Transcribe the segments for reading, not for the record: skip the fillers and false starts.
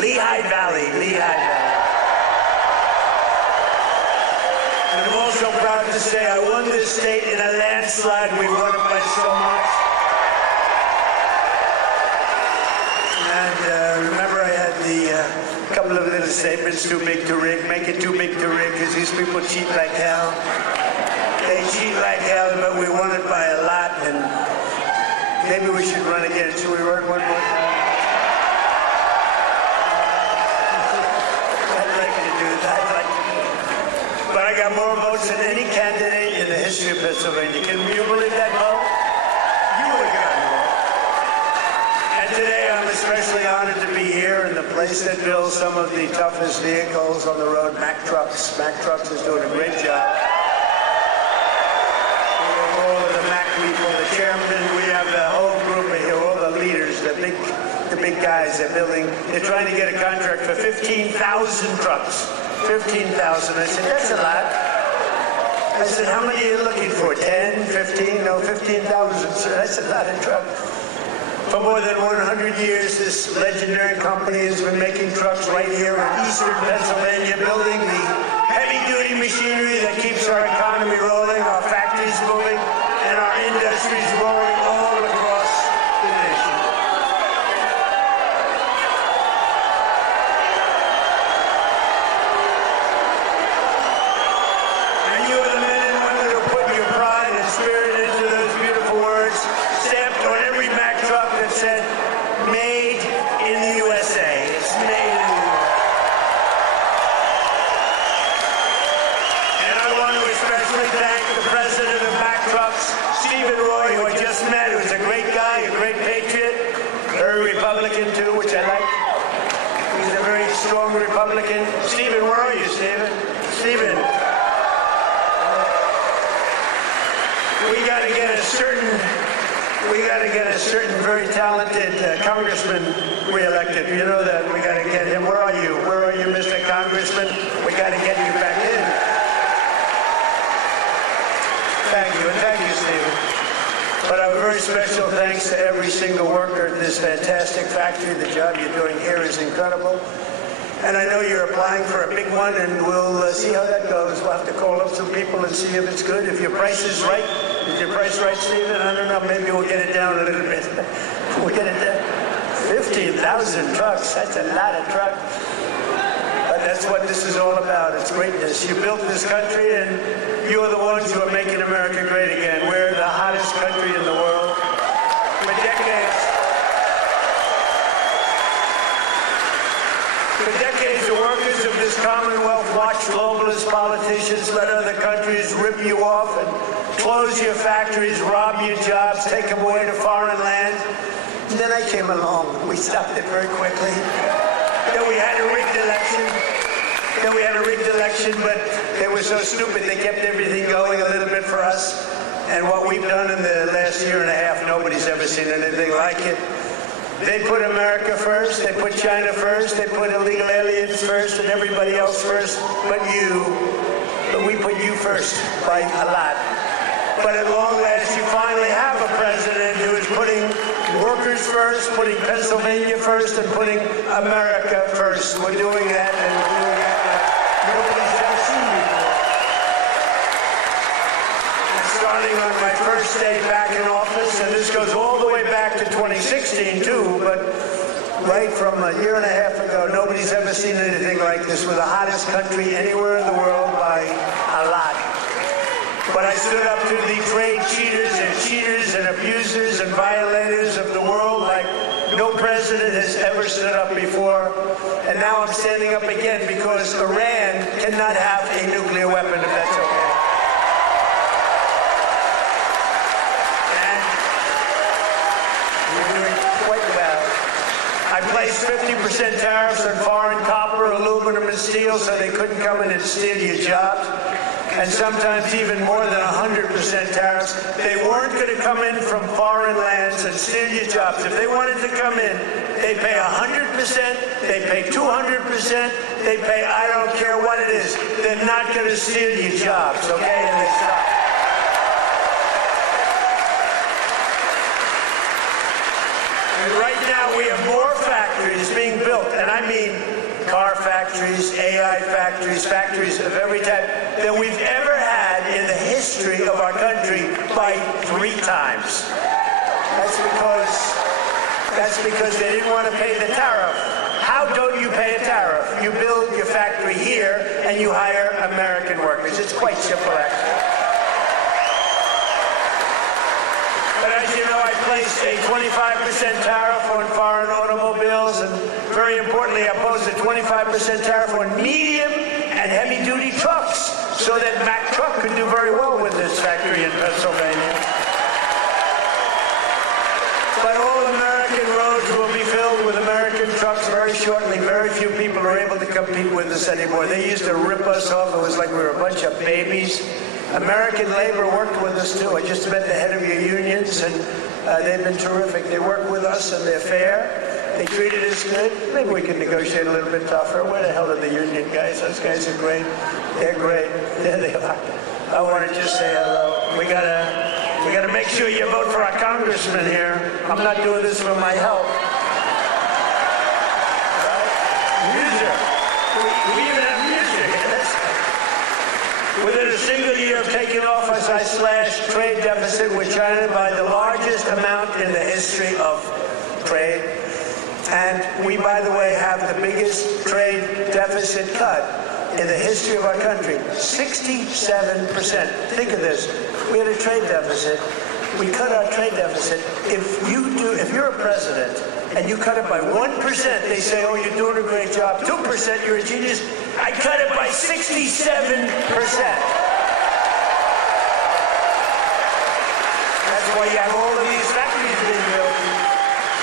Lehigh Valley. And I'm also proud to say I won this state in a landslide. We won it by so much. And remember, I had the couple of little statements, too big to rig, make it too big to rig, because these people cheat like hell. They cheat like hell, but we won it by a lot, and maybe we should run again. Should we run one more time? I'd like to do that. But I got more votes than any candidate in the history of Pennsylvania. Can you believe that vote? You would have gotten more. And today I'm especially honored to be here in the place that builds some of the toughest vehicles on the road, Mack Trucks. Mack Trucks is doing a great job. We have all of the Mack people, the chairman, we have the whole group of here, all the leaders, the big guys. They're trying to get a contract for 15,000 trucks. 15,000. I said, that's a lot. I said, how many are you looking for? 10, 15? No, 15,000. That's a lot of trucks. For more than 100 years, this legendary company has been making trucks right here in eastern Pennsylvania, building the heavy-duty machinery that keeps our economy rolling, our factories moving, and our industries roaring all across the nation. And you are the men and women who put your pride and spirit into those beautiful words, stamped on every Mack truck that said, made in the USA. It's made in the USA. And I want to especially thank the president of Mack Trucks, Stephen Roy, who I just met, who's a great guy, a great patriot, very Republican too, which I like. He's a very strong Republican. Stephen, where are you, Stephen? Stephen. We got to get a certain very talented congressman reelected. You know that. We got to get him. Where are you? Where are you, Mr. Congressman? We got to get you back in. Thank you, and thank you, Stephen. But a very special thanks to every single worker at this fantastic factory. The job you're doing here is incredible. And I know you're applying for a big one, and we'll see how that goes. We'll have to call up some people and see if it's good. If your price is right, is your price right, Stephen? I don't know. Maybe we'll get it down a little bit. We'll get it down. 15,000 trucks. That's a lot of trucks. But that's what this is all about. It's greatness. You built this country, and you are the ones who are making America great again. We're the hottest country in the world. For decades. For decades, the workers of this Commonwealth watched globalist politicians let other countries rip you off and close your factories, rob your jobs, take them away to foreign lands. And then I came along. We stopped it very quickly. Then we had a rigged election. But they were so stupid they kept everything going a little bit for us. And what we've done in the last year and a half, nobody's ever seen anything like it. They put America first, they put China first, they put illegal aliens first, and everybody else first, but we put you first by a lot. But at long last, you finally have a president who is putting workers first, putting Pennsylvania first, and putting America first. We're doing that, and we're doing that like nobody's ever seen before. And starting on my first day back in office, and this goes all the way back to 2016 too, but right from a year and a half ago, nobody's ever seen anything like this. We're the hottest country anywhere in the world by a lot. But I stood up to the trade cheaters and abusers and violators of the world like no president has ever stood up before. And now I'm standing up again because Iran cannot have a nuclear weapon, if that's okay. And we're doing quite well. I placed 50% tariffs on foreign copper, aluminum, and steel so they couldn't come in and steal your jobs. And sometimes even more than 100% tariffs. They weren't going to come in from foreign lands and steal your jobs. If they wanted to come in, they pay 100%, they pay 200%, they pay I don't care what it is. They're not going to steal your jobs, okay? And they stop. And right now we have more factories being built, and I mean factories, AI factories, factories of every type that we've ever had in the history of our country by 3 times. That's because they didn't want to pay the tariff. How don't you pay a tariff? You build your factory here and you hire American workers. It's quite simple, actually. But as you know, I placed a 25% tariff on foreign automobiles, and very importantly, I posed a 25% tariff on medium and heavy-duty trucks so that Mack Truck could do very well with this factory in Pennsylvania. But all American roads will be filled with American trucks very shortly. Very few people are able to compete with us anymore. They used to rip us off. It was like we were a bunch of babies. American labor worked with us, too. I just met the head of your unions, and they've been terrific. They work with us, and they're fair. They treated us good. Maybe we can negotiate a little bit tougher. Where the hell are the union guys? Those guys are great. They're great. There they are. I want to just say hello. We gotta make sure you vote for our congressman here. I'm not doing this for my help. Music. We even have music. Within a single year of taking office, I slashed trade deficit with China by the largest amount in the history of trade. And we, by the way, have the biggest trade deficit cut in the history of our country, 67%. Think of this. We had a trade deficit. We cut our trade deficit. If you're a president and you cut it by 1%, they say, oh, you're doing a great job. 2%, you're a genius. I cut it by 67%. That's why you have all of these factories being built.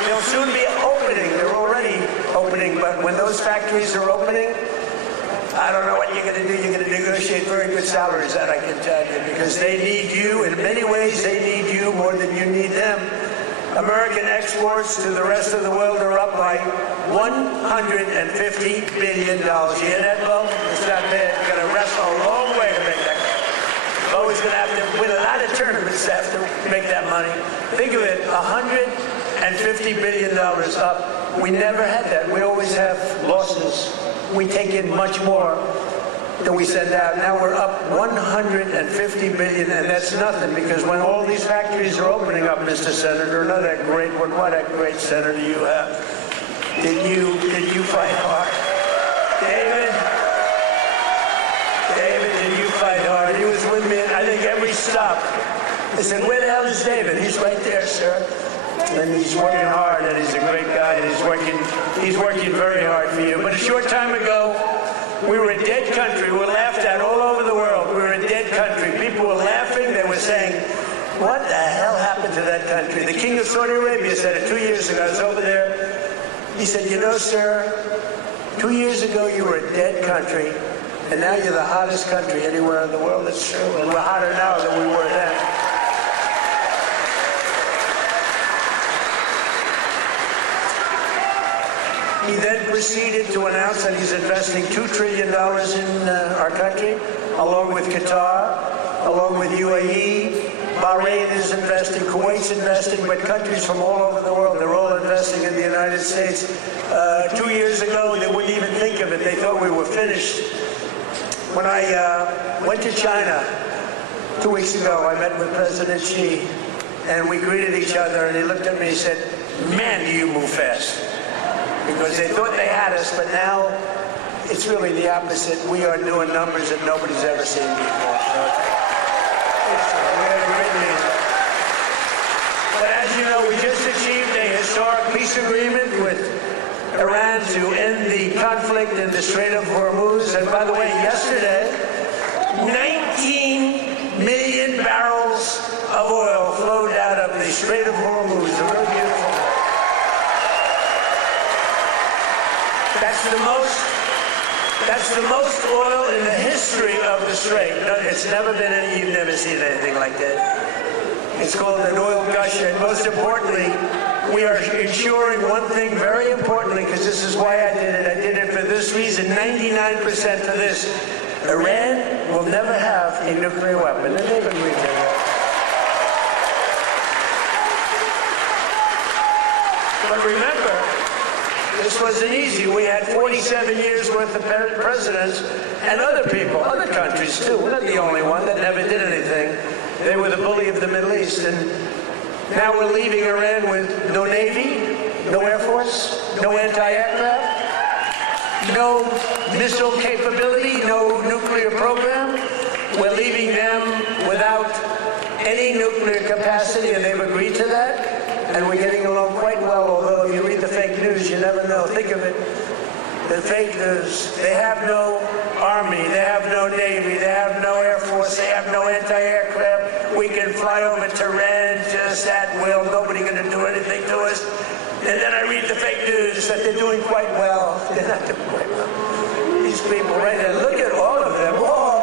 They'll soon be opening. They're already opening, but when those factories are opening, I don't know what you're going to do. You're going to negotiate very good salaries, that I can tell you, because they need you. In many ways, they need you more than you need them. American exports to the rest of the world are up by $150 billion. You hear that, Bo? It's not bad. You're going to wrestle a long way to make that. Bo is going to have to win a lot of tournaments to have to make that money. Think of it, $150 billion up. We never had that. We always have losses. We take in much more than we send out. Now we're up $150 billion, and that's nothing, because when all these factories are opening up, Mr. Senator, what a great senator you have. Did you fight hard? David, did you fight hard? He was with me, I think, every stop. I said, where the hell is David? He's right there, sir. And he's working hard, and he's a great guy, and he's working very hard for you. But a short time ago, we were a dead country. We were laughed at all over the world. We were a dead country. People were laughing. They were saying, what the hell happened to that country? The king of Saudi Arabia said it 2 years ago. I was over there. He said, you know, sir, 2 years ago you were a dead country, and now you're the hottest country anywhere in the world. It's true. And we're hotter now than we were then. He then proceeded to announce that he's investing $2 trillion in our country, along with Qatar, along with UAE. Bahrain is investing, Kuwait's investing, but countries from all over the world, they're all investing in the United States. 2 years ago, they wouldn't even think of it. They thought we were finished. When I went to China 2 weeks ago, I met with President Xi, and we greeted each other, and he looked at me and said, man, do you move fast. Because they thought they had us, but now it's really the opposite. We are doing numbers that nobody's ever seen before. We have a great leader. But as you know, we just achieved a historic peace agreement with Iran to end the conflict in the Strait of Hormuz. And by the way, yesterday, 19 million barrels of oil flowed out of the Strait of Hormuz. A real beautiful. That's the most oil in the history of the Strait. No, it's never been you've never seen anything like that. It's called an oil gusher. And most importantly, we are ensuring one thing very importantly, because this is why I did it. I did it for this reason, 99% for this. Iran will never have a nuclear weapon. And they've agreed to that. But remember, the this wasn't easy. We had 47 years worth of presidents and other people, other countries too. We're not the only one that never did anything. They were the bully of the Middle East. And now we're leaving Iran with no Navy, no Air Force, no anti-aircraft, no missile capability, no nuclear program. We're leaving them without any nuclear capacity, and they've agreed to that. And we're getting along quite well, although if you read the fake news, you never know. Think of it. The fake news, they have no army, they have no navy, they have no air force, they have no anti-aircraft. We can fly over Tehran just at will. Nobody going to do anything to us. And then I read the fake news that they're doing quite well. They're not doing quite well. These people right there, look at all of them. Whoa.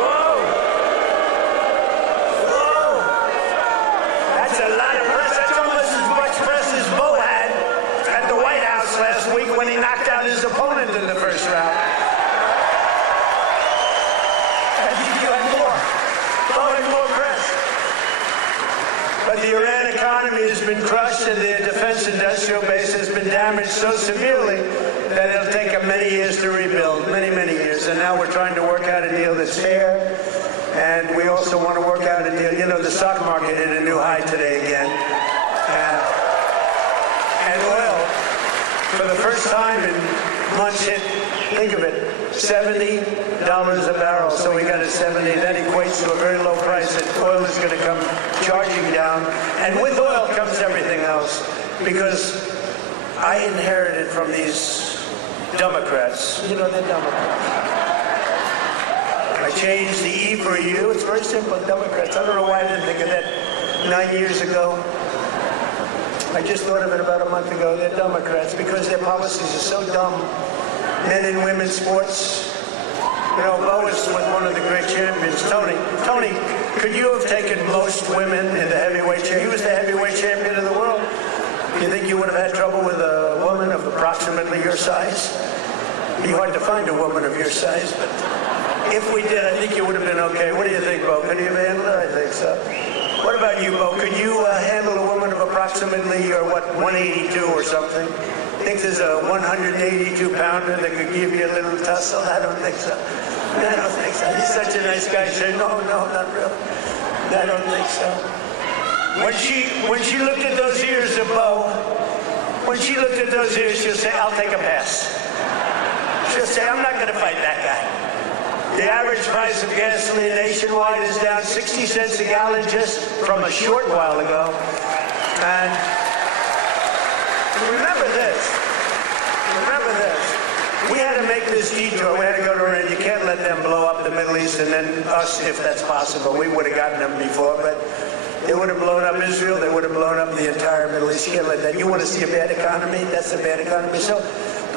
Whoa. Whoa. That's a lot of press. That's almost as much press as Bo had at the White House last week when he knocked out his opponent in the first round. I think you had more. Bo had more press. But the Iran economy has been crushed and their defense industrial base has been damaged so severely that it'll take them many years to rebuild, many, many years. And now we're trying to work out a deal that's fair. And we also want to work out a deal. You know, the stock market hit a new high today again. And oil, for the first time in months, hit, think of it, $70 a barrel. So we got a 70. That equates to a very low price. And oil is going to come charging down. And with oil comes everything else. Because I inherited from these Democrats. You know, they're Democrats. I changed the E for U. It's very simple, Democrats. I don't know why I didn't think of that 9 years ago. I just thought of it about a month ago. They're Democrats because their policies are so dumb. Men and women's sports. You know, Bo was one of the great champions. Tony, could you have taken most women in the heavyweight championship? He was the heavyweight champion of the world. You think you would have had trouble with a woman of approximately your size? It'd be hard to find a woman of your size, but if we did, I think you would have been okay. What do you think, Bo? Could you have handled it? I think so. What about you, Bo? Could you handle a woman of approximately, or what, 182 or something? Think there's a 182-pounder that could give you a little tussle? I don't think so. I don't think so. He's such a nice guy. Say, no, not really. I don't think so. When she looked at those ears of Bo, when she looked at those ears, she'll say, I'll take a pass. She'll say, I'm not going to fight that guy. The average price of gasoline nationwide is down 60 cents a gallon just from a short while ago. And remember this. We had to make this detour. We had to go to Iran. You can't let them blow up the Middle East and then us, if that's possible. We would have gotten them before, but they would have blown up Israel. They would have blown up the entire Middle East. You can't let that. You want to see a bad economy? That's a bad economy. So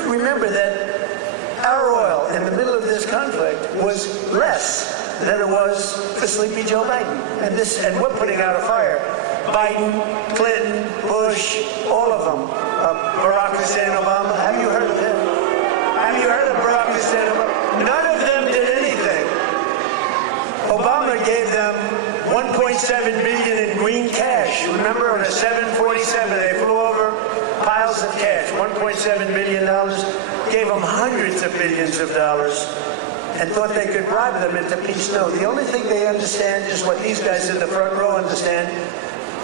remember that our oil in the middle of this conflict was less than it was for sleepy Joe Biden. And we're putting out a fire. Biden, Clinton, Bush, all of them. Barack Hussein Obama. Have you heard of him? Have you heard of Barack Hussein Obama? None of them did anything. Obama gave them $1.7 billion in green cash. Remember, on a 747, they flew over piles of cash. $1.7 billion. Gave them hundreds of billions of dollars and thought they could bribe them into peace. No, the only thing they understand is what these guys in the front row understand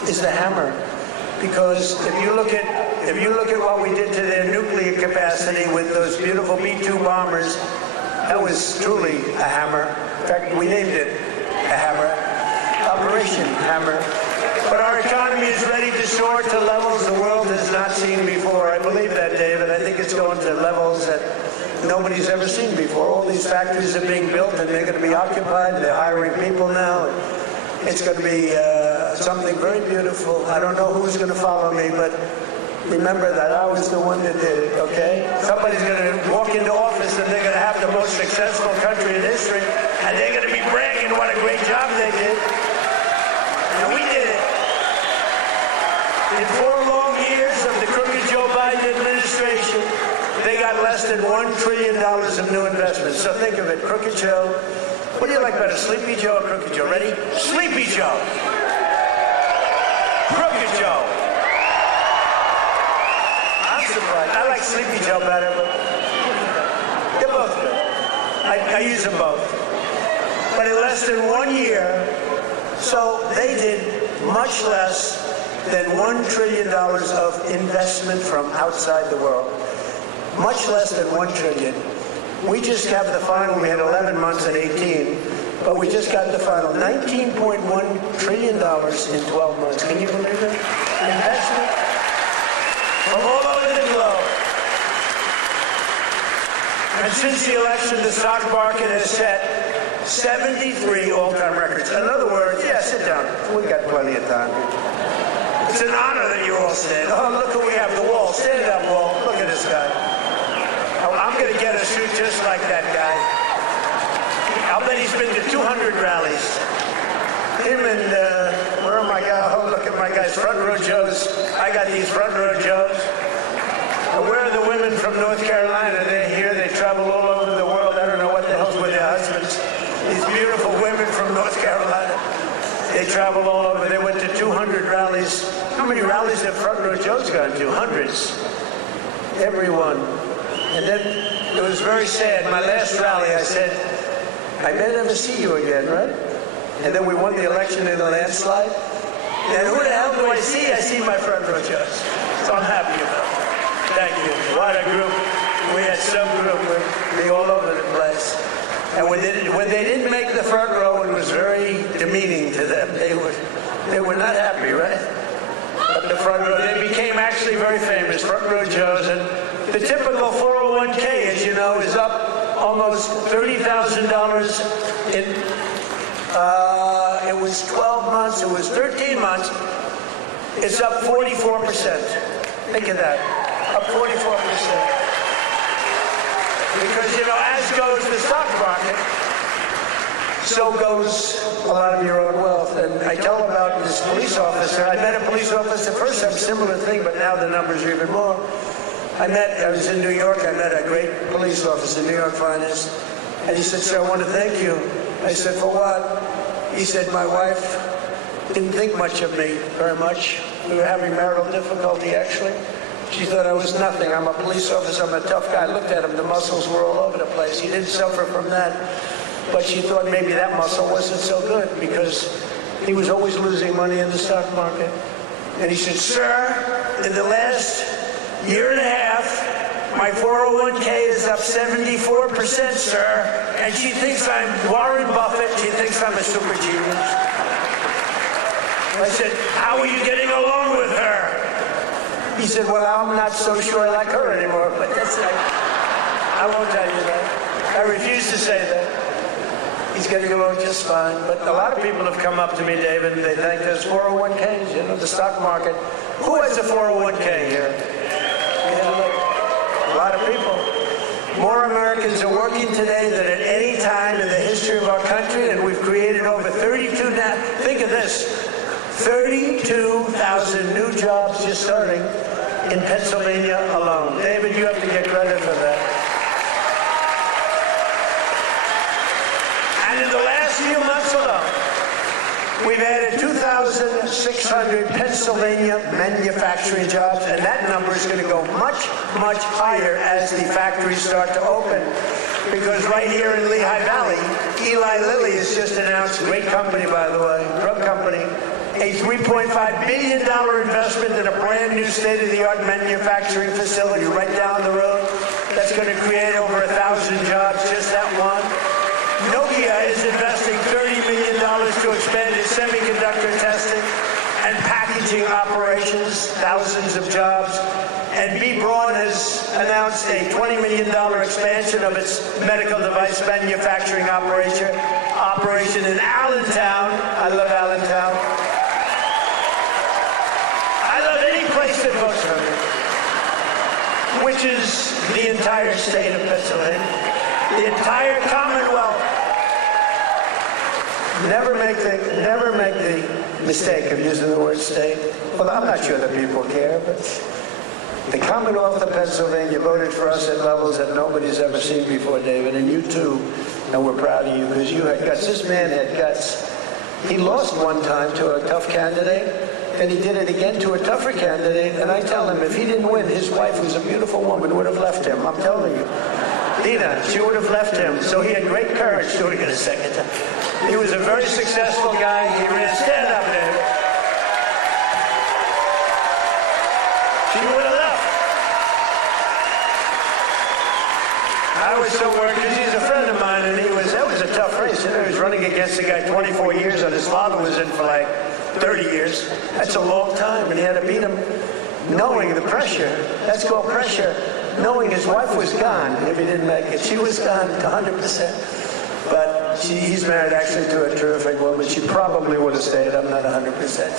is the hammer. Because if you look at what we did to their nuclear capacity with those beautiful B-2 bombers, that was truly a hammer. In fact, we named it a hammer, Operation Hammer. But our economy is ready to soar to levels the world has not seen before. I believe that, David. I think it's going to levels that nobody's ever seen before. All these factories are being built and they're going to be occupied. They're hiring people now. It's going to be something very beautiful. I don't know who's going to follow me, but remember that I was the one that did it, okay? Somebody's going to walk into office and they're going to have the most successful country in history, and they're going to be bragging what a great job they did. And we did it. In 4 long years of the crooked Joe Biden administration, they got less than $1 trillion of new investments. So think of it, Crooked Joe. What do you like better, Sleepy Joe or Crooked Joe? Ready? Sleepy Joe. Crooked Joe. I'm surprised. I Sleepy Joe better, but they're both good. I use them both. But in less than 1 year, so they did much less than $1 trillion of investment from outside the world. Much less than 1 trillion. We just got the final, we had 11 months and 18, but we just got the final $19.1 trillion in 12 months. Can you believe it? Investment from all over the globe. And since the election, the stock market has set 73 all-time records. In other words, yeah, sit down. We got plenty of time. It's an honor that you all stand. Oh, look who we have, the Wall. Stand up, Wall. Look at this guy. I'm going to get a suit just like that guy. I'll bet he's been to 200 rallies. Him and, where are my guys? Oh, look at my guys, front row Joes. I got these front row Joes. And where are the women from North Carolina? They're here. They travel all over the world. I don't know what the hell's with their husbands. These beautiful women from North Carolina. They travel all over. They went to 200 rallies. How many rallies have front row Joes gone to? Hundreds. Everyone. And then it was very sad. My last rally, I said, I may never see you again, right? And then we won the election in a landslide. And who the hell do I see? I see my front row Joes. So I'm happy about it. Thank you. What a group. We had some group with me all over the place. And when they didn't make the front row, it was very demeaning to them. They were not happy, right? But the front row, they became actually very famous, front row Joes. And the typical 401k, as you know, is up almost $30,000 in, it was 12 months, it was 13 months. It's up 44%. Think of that, up 44%. Because, you know, as goes the stock market, so goes a lot of your own wealth. And I tell about this police officer. I met a police officer first time, similar thing, but now the numbers are even more. I was in New York, I met a great police officer, New York Finance, and he said, sir, I want to thank you. I said, for what? He said, my wife didn't think much of me very much. We were having marital difficulty, actually. She thought I was nothing. I'm a police officer. I'm a tough guy. I looked at him. The muscles were all over the place. He didn't suffer from that. But she thought maybe that muscle wasn't so good because he was always losing money in the stock market. And he said, sir, in the last year and a half, my 401k is up 74%, sir. And she thinks I'm Warren Buffett. She thinks I'm a super genius. I said, how are you getting along with her? He said, well, I'm not so sure I like her anymore, but that's like, I won't tell you that. I refuse to say that. He's getting along just fine. But a lot of people have come up to me, David, and they thank us 401ks, you know, the stock market. Who has a 401k here? You know, a lot of people. More Americans are working today than at any time in the history of our country, and we've created over 32 now. Think of this. 32,000 new jobs just starting in Pennsylvania alone. David, you have to get credit for that. And in the last few months alone, we've added 2,600 Pennsylvania manufacturing jobs, and that number is going to go much, much higher as the factories start to open. Because right here in Lehigh Valley, Eli Lilly has just announced, great company, by the way, drug company, a $3.5 billion investment in a brand new state-of-the-art manufacturing facility right down the road. That's going to create over 1,000 jobs, just that one. Nokia is investing $30 million to expand its semiconductor testing and packaging operations, thousands of jobs. And B. Braun has announced a $20 million expansion of its medical device manufacturing operation in Allentown. I love Allentown. That votes for me, which is the entire state of Pennsylvania, the entire Commonwealth. Never make the mistake of using the word state. Well, I'm not sure that people care, but the Commonwealth of Pennsylvania voted for us at levels that nobody's ever seen before, David, and you too. And we're proud of you because you had guts. This man had guts. He lost one time to a tough candidate. and he did it again to a tougher candidate, and I tell him if he didn't win, his wife, who's a beautiful woman, would have left him. I'm telling you. Dina, she would have left him. So he had great courage doing it a second time. He was a very successful guy. He ran, stand up, Dave. She would have left. I was so worried because he's a friend of mine, and that was a tough race. You know, he was running against a guy 24 years, and his father was in for like 30 years. That's a long time, and he had to beat him knowing the pressure. That's called pressure. Knowing his wife was gone if he didn't make it. She was gone 100%. But he's married actually to a terrific woman. She probably would have stayed. I'm not 100% sure.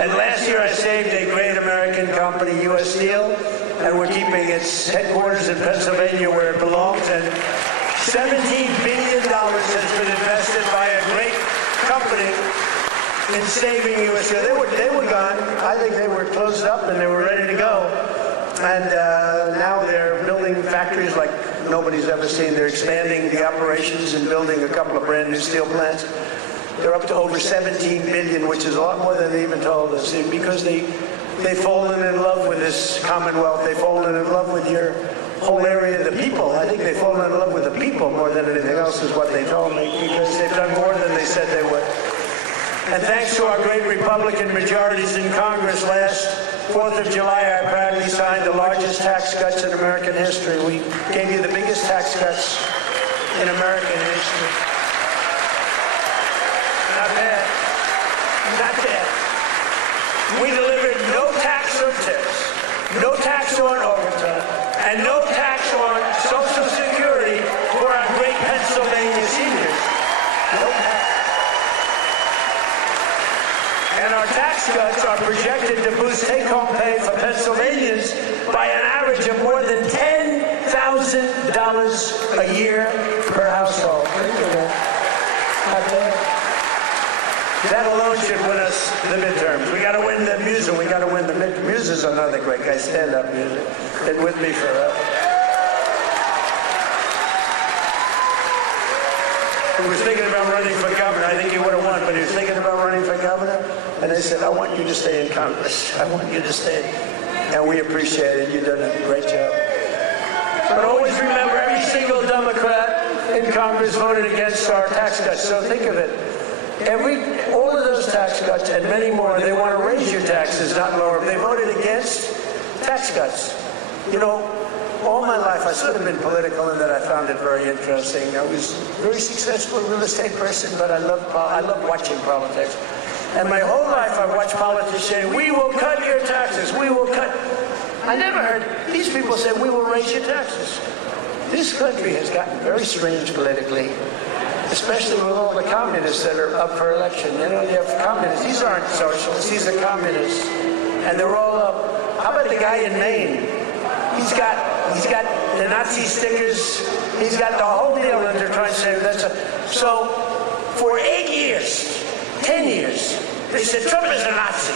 And last year I saved a great American company, U.S. Steel, and we're keeping its headquarters in Pennsylvania where it belongs. And $17 billion has been invested by a great company in saving U.S. Steel. They were gone. I think they were closed up and they were ready to go. And now they're building factories like nobody's ever seen. They're expanding the operations and building a couple of brand new steel plants. They're up to over 17 billion, which is a lot more than they even told us. Because they've fallen in love with this Commonwealth. They've fallen in love with your whole area, the people. I think they've fallen in love with the people more than anything else is what they told me, because they've done more than they said they would. And thanks to our great Republican majorities in Congress last 4th of July, I proudly signed the largest tax cuts in American history. We gave you the biggest tax cuts in American history. Not bad. Not bad. We delivered no tax on tips, no tax on overtime, and no tax on Social Security for our great Pennsylvania seniors. No tax. And our tax cuts are projected to boost take-home pay for Pennsylvanians by an average of more than $10,000 a year per household. Think of that. That alone should win us the midterms. We got to win the Musa. We got to win the midterms. Musa's another great guy. Stand up, Musa. Been with me forever. He was thinking about running for governor. I think he would have won, but he was thinking about running for governor. And they said, I want you to stay in Congress. I want you to stay. And we appreciate it. You've done a great job. But always remember, every single Democrat in Congress voted against our tax cuts. So think of it. All of those tax cuts and many more, they want to raise your taxes, not lower them. They voted against tax cuts. You know, all my life, I sort of been political in that I found it very interesting. I was a very successful real estate person, but I love watching politics. And my whole life I've watched politicians say, we will cut your taxes, we will cut. I never heard these people say, we will raise your taxes. This country has gotten very strange politically, especially with all the communists that are up for election. You know, you have communists. These aren't socialists, these are communists. And they're all up. How about the guy in Maine? He's got the Nazi stickers. He's got the whole deal that they're trying to say. So for 8 years, 10 years, they said Trump is a Nazi.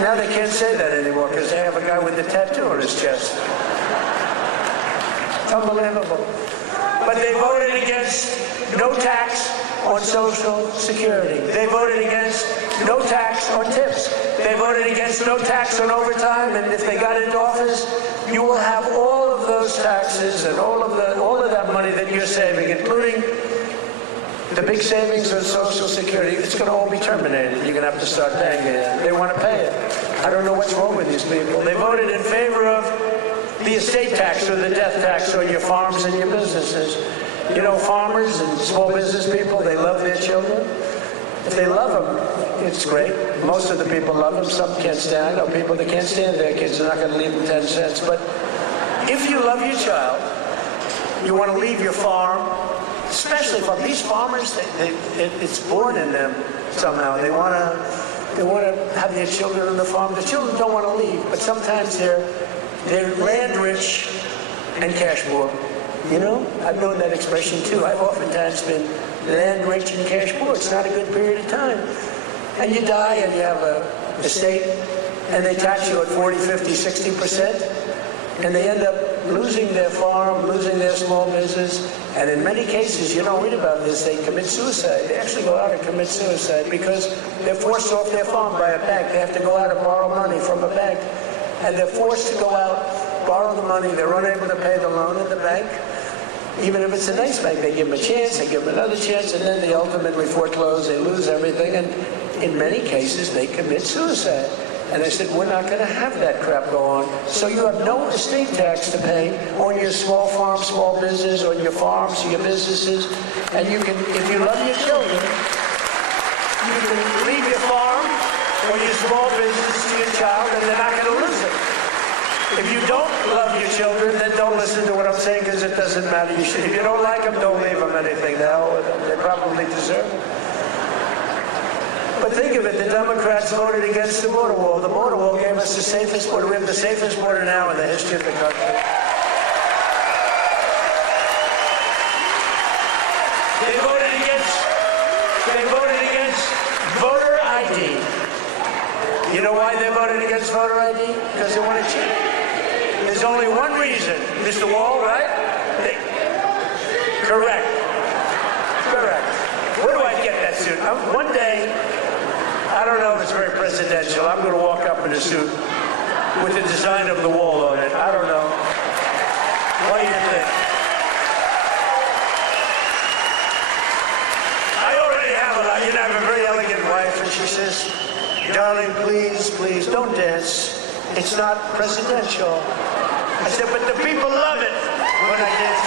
Now they can't say that anymore because they have a guy with a tattoo on his chest. It's unbelievable. But they voted against no tax on Social Security. They voted against no tax on tips. They voted against no tax on overtime, and if they got into office, you will have all of those taxes and all of that money that you're saving, including the big savings on Social Security. It's going to all be terminated. You're going to have to start paying it. They want to pay it. I don't know what's wrong with these people. They voted in favor of the estate tax or the death tax on your farms and your businesses. You know, farmers and small business people, they love their children. If they love them, it's great. Most of the people love them. Some can't stand. I know people that can't stand their kids. They're not going to leave them 10 cents. But if you love your child, you want to leave your farm, especially for these farmers, it's born in them somehow. They want to have their children on the farm. The children don't want to leave, but sometimes they're land rich and cash poor. You know, I've known that expression too. I've oftentimes been land rich and cash poor. It's not a good period of time. And you die and you have an estate and they tax you at 40, 50, 60%, and they end up losing their farm, losing their small business, and in many cases, you don't read about this, they commit suicide. They actually go out and commit suicide because they're forced off their farm by a bank. They have to go out and borrow money from a bank, and they're forced to go out, borrow the money. They're unable to pay the loan at the bank. Even if it's a nice bank, they give them a chance, they give them another chance, and then they ultimately foreclose, they lose everything, and in many cases, they commit suicide. And I said, we're not going to have that crap go on. So you have no estate tax to pay on your small farm, small business, on your farms, your businesses. And you can, if you love your children, you can leave your farm or your small business to your child, and they're not going to lose it. If you don't love your children, then don't listen to what I'm saying, because it doesn't matter. If you don't like them, don't leave them anything. The hell with them. They probably deserve it. But think of it, the Democrats voted against the border wall. The border wall gave us the safest border. We have the safest border now in the history of the country. They voted against voter ID. You know why they voted against voter ID? Because they want to cheat. There's only one reason, Mr. Wall, right? Correct. Where do I get that suit? One day, I don't know if it's very presidential. I'm going to walk up in a suit with the design of the wall on it. I don't know. What do you think? I already have I have a very elegant wife, and she says, darling, please, don't dance. It's not presidential. I said, but the people love it when I dance.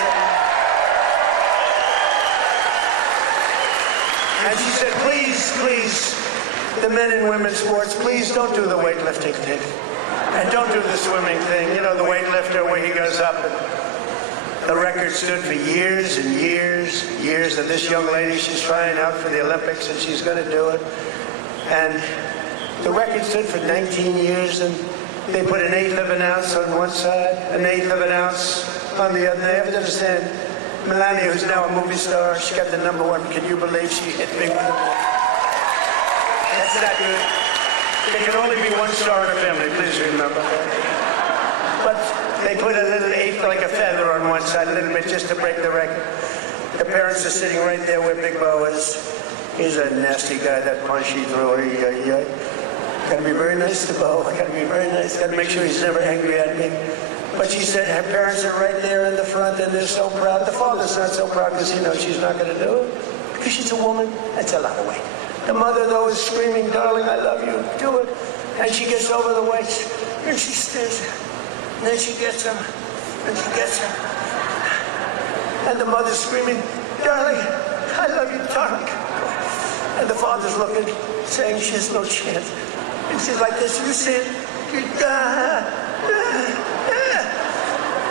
And she said, please, the men and women's sports, please don't do the weightlifting thing. And don't do the swimming thing. You know, the weightlifter where he goes up. The record stood for years and years. And this young lady, she's trying out for the Olympics, and she's going to do it. And the record stood for 19 years, and they put an 1/8 of an ounce on one side, an 1/8 of an ounce on the other. They have to understand, Melania, who's now a movie star, she got the #1. Can you believe she hit big with the ball? That's not good. There can only be one star in a family, please remember that. But they put a little 1/8, like a feather on one side, a little bit, just to break the record. The parents are sitting right there where Big Bo is. He's a nasty guy, that punch he threw. Gotta be very nice to Bo. Gotta be very nice. Gotta make sure he's never angry at me. But she said her parents are right there in the front, and they're so proud. The father's not so proud because he knows she's not going to do it. Because she's a woman. That's a lot of weight. The mother, though, is screaming, darling, I love you. Do it. And she gets over the weights, and she stays. And then she gets him, and she gets him. And the mother's screaming, darling, I love you, darling. And the father's looking, saying she has no chance. And she's like this, you see it?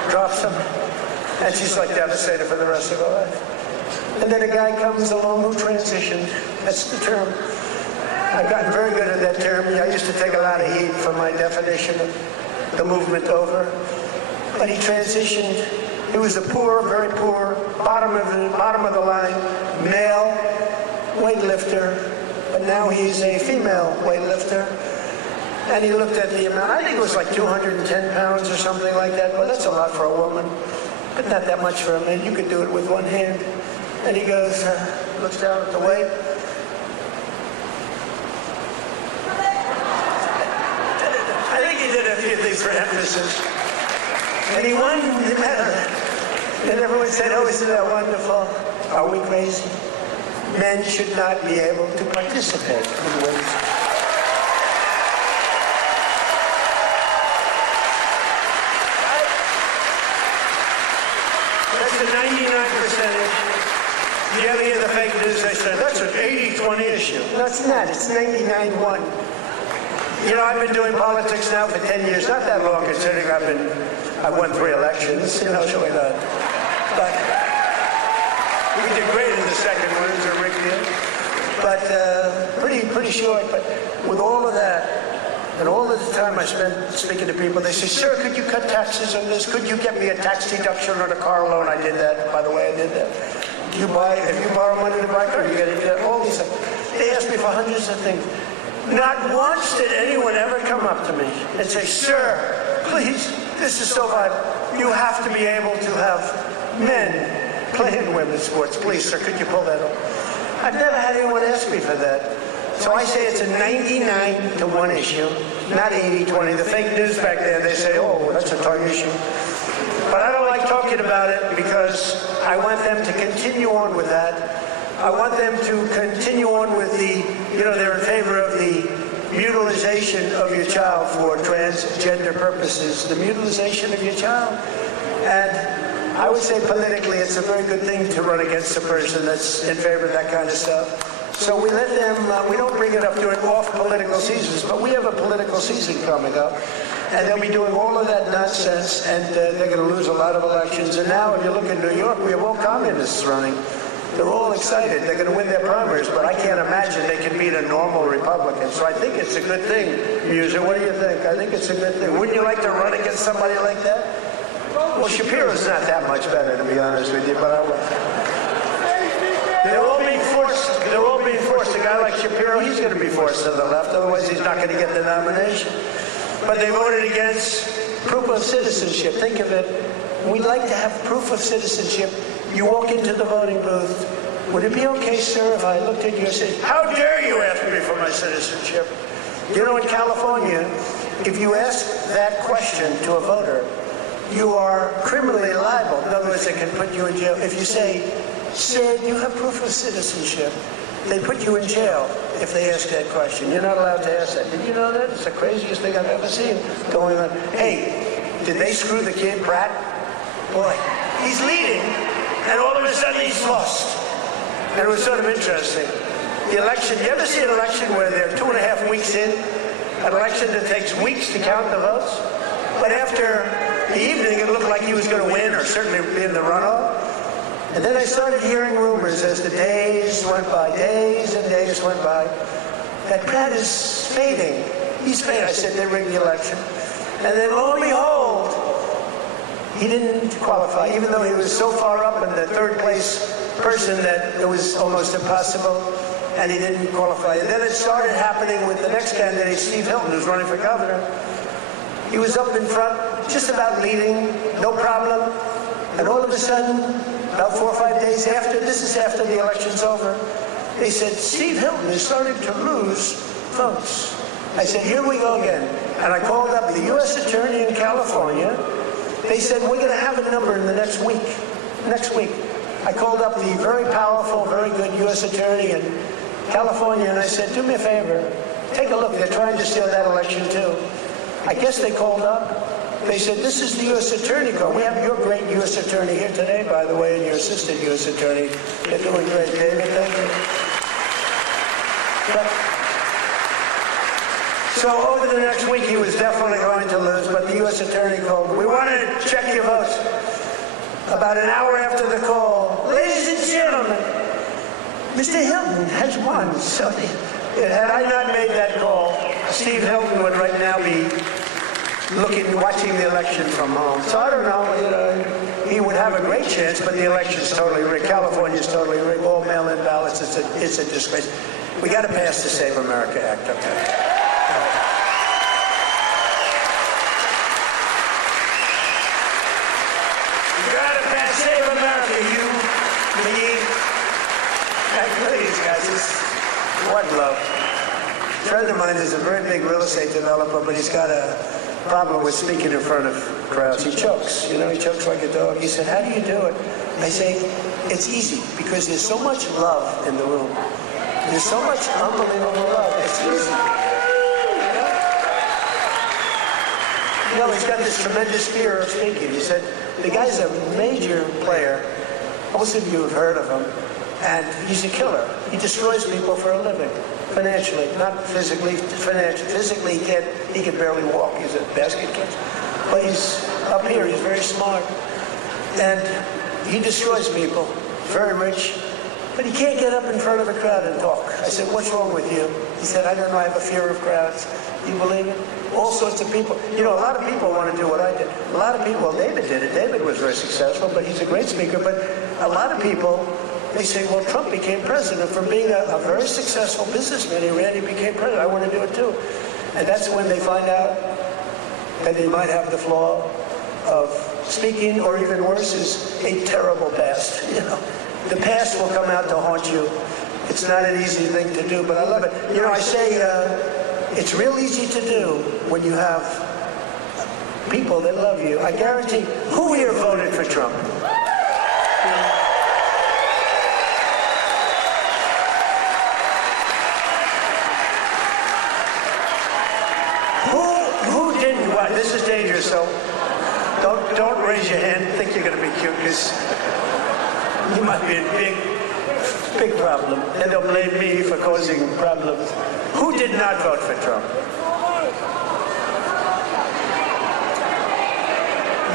Drops him. And she's like devastated for the rest of her life. And then a guy comes along who transitioned. That's the term. I've gotten very good at that term. I used to take a lot of heat for my definition of the movement over. But he transitioned. He was a poor, very poor, bottom of the line, male weightlifter. But now he's a female weightlifter. And he looked at the amount. I think it was like 210 pounds or something like that. Well, that's a lot for a woman, but not that much for a man. You could do it with one hand. And he goes, looks down at the weight. I think he did a few things for emphasis. And he won the medal. And everyone said, oh, isn't that wonderful? Are we crazy? Men should not be able to participate in weights. That's the 99%. You ever hear the fake news? They say, that's an 80-20 issue. No, it's not. It's 99-1. You know, I've been doing politics now for 10 years. Not that long, considering I've won 3 elections. You know, it's really not. But we did great in the second one. It was a rigged deal. But pretty short. But with all of that, and all of the time I spent speaking to people, they say, sir, could you cut taxes on this? Could you get me a tax deduction on a car loan? I did that. By the way, I did that. If you borrow money to buy a car, you get it. All these things. They asked me for hundreds of things. Not once did anyone ever come up to me and say, sir, please, this is so vital. you have to be able to have men playing women's sports. Please, sir, could you pull that up? I've never had anyone ask me for that. So I say it's a 99-1 issue, not 80-20. The fake news back there, they say, oh, that's a tough issue. But I don't like talking about it because I want them to continue on with that. I want them to continue on with the, they're in favor of the mutilization of your child for transgender purposes, the mutilization of your child. And I would say politically it's a very good thing to run against a person that's in favor of that kind of stuff. So we let them, we don't bring it up during off political seasons, but we have a political season coming up, and they'll be doing all of that nonsense, and they're going to lose a lot of elections. And now if you look at New York, we have all communists running. They're all excited. They're going to win their primaries, but I can't imagine they can beat a normal Republican. So I think it's a good thing, Muser. What do you think? I think it's a good thing. Wouldn't you like to run against somebody like that? Well, Shapiro's not that much better, to be honest with you, but I would. They're all being forced. They're all being forced. A guy like Shapiro, he's going to be forced to the left. Otherwise, he's not going to get the nomination. But they voted against proof of citizenship. Think of it. We'd like to have proof of citizenship. You walk into the voting booth. Would it be okay, sir, if I looked at you and said, how dare you ask me for my citizenship? You know, in California, if you ask that question to a voter, you are criminally liable. In other words, they can put you in jail. If you say, sir, do you have proof of citizenship? They put you in jail if they ask that question. You're not allowed to ask that. Did you know that? It's the craziest thing I've ever seen going on. Hey, did they screw the kid, Pratt? Boy, he's leading, and all of a sudden he's lost. And it was sort of interesting. The election, you ever see an election where they're 2.5 weeks in? An election that takes weeks to count the votes? But after the evening, it looked like he was going to win, or certainly be in the runoff. And then I started hearing rumors as the days went by, days and days went by, that Pratt is fading. He's fading. I said, they rigged the election. And then lo and behold, he didn't qualify, even though he was so far up in the third place person that it was almost impossible, and he didn't qualify. And then it started happening with the next candidate, Steve Hilton, who's running for governor. He was up in front, just about leading, no problem. And all of a sudden, about 4 or 5 days after, this is after the election's over, they said, Steve Hilton is starting to lose votes. I said, here we go again. And I called up the U.S. Attorney in California. They said, we're going to have a number in the next week. Next week. I called up the very powerful, very good U.S. Attorney in California, and I said, do me a favor. Take a look. They're trying to steal that election, too. I guess they called up. They said, this is the U.S. Attorney call. We have your great U.S. Attorney here today, by the way, and your assistant U.S. Attorney. They're doing great, David. Thank you. So over the next week, he was definitely going to lose, but the U.S. Attorney called. We want to check your votes. About an hour after the call, ladies and gentlemen, Mr. Hilton has won. So had I not made that call, Steve Hilton would right now be watching the election from home. So I don't know, he would have a great chance, but the election's totally rigged. California's totally rigged. All mail-in ballots, it's a disgrace. We got to pass the Save America Act, okay? You got to pass Save America, you, me. Please, guys, what love. A friend of mine is a very big real estate developer, but he's got a problem with speaking in front of crowds. He chokes, he chokes like a dog. He said, how do you do it? I say, it's easy, because there's so much love in the room. There's so much unbelievable love. It's easy. He's got this tremendous fear of speaking. He said, the guy's a major player. Most of you have heard of him. And he's a killer. He destroys people for a living. Financially, not physically, financially. Physically, he can barely walk. He's a basket catcher. But he's up here, he's very smart. And he destroys people, very rich. But he can't get up in front of a crowd and talk. I said, what's wrong with you? He said, I don't know, I have a fear of crowds. You believe it? All sorts of people. A lot of people want to do what I did. A lot of people, David did it. David was very successful, but he's a great speaker. But a lot of people, they say, well, Trump became president from being a very successful businessman. He became president. I want to do it too. And that's when they find out that they might have the flaw of speaking, or even worse, is a terrible past. You know, the past will come out to haunt you. It's not an easy thing to do, but I love it. You know, I say it's real easy to do when you have people that love you. I guarantee, who here voted for Trump? Who didn't? What? This is dangerous, so don't raise your hand. Think you're going to be cute, because you might be a big problem, and they'll blame me for causing problems. Who did not vote for Trump?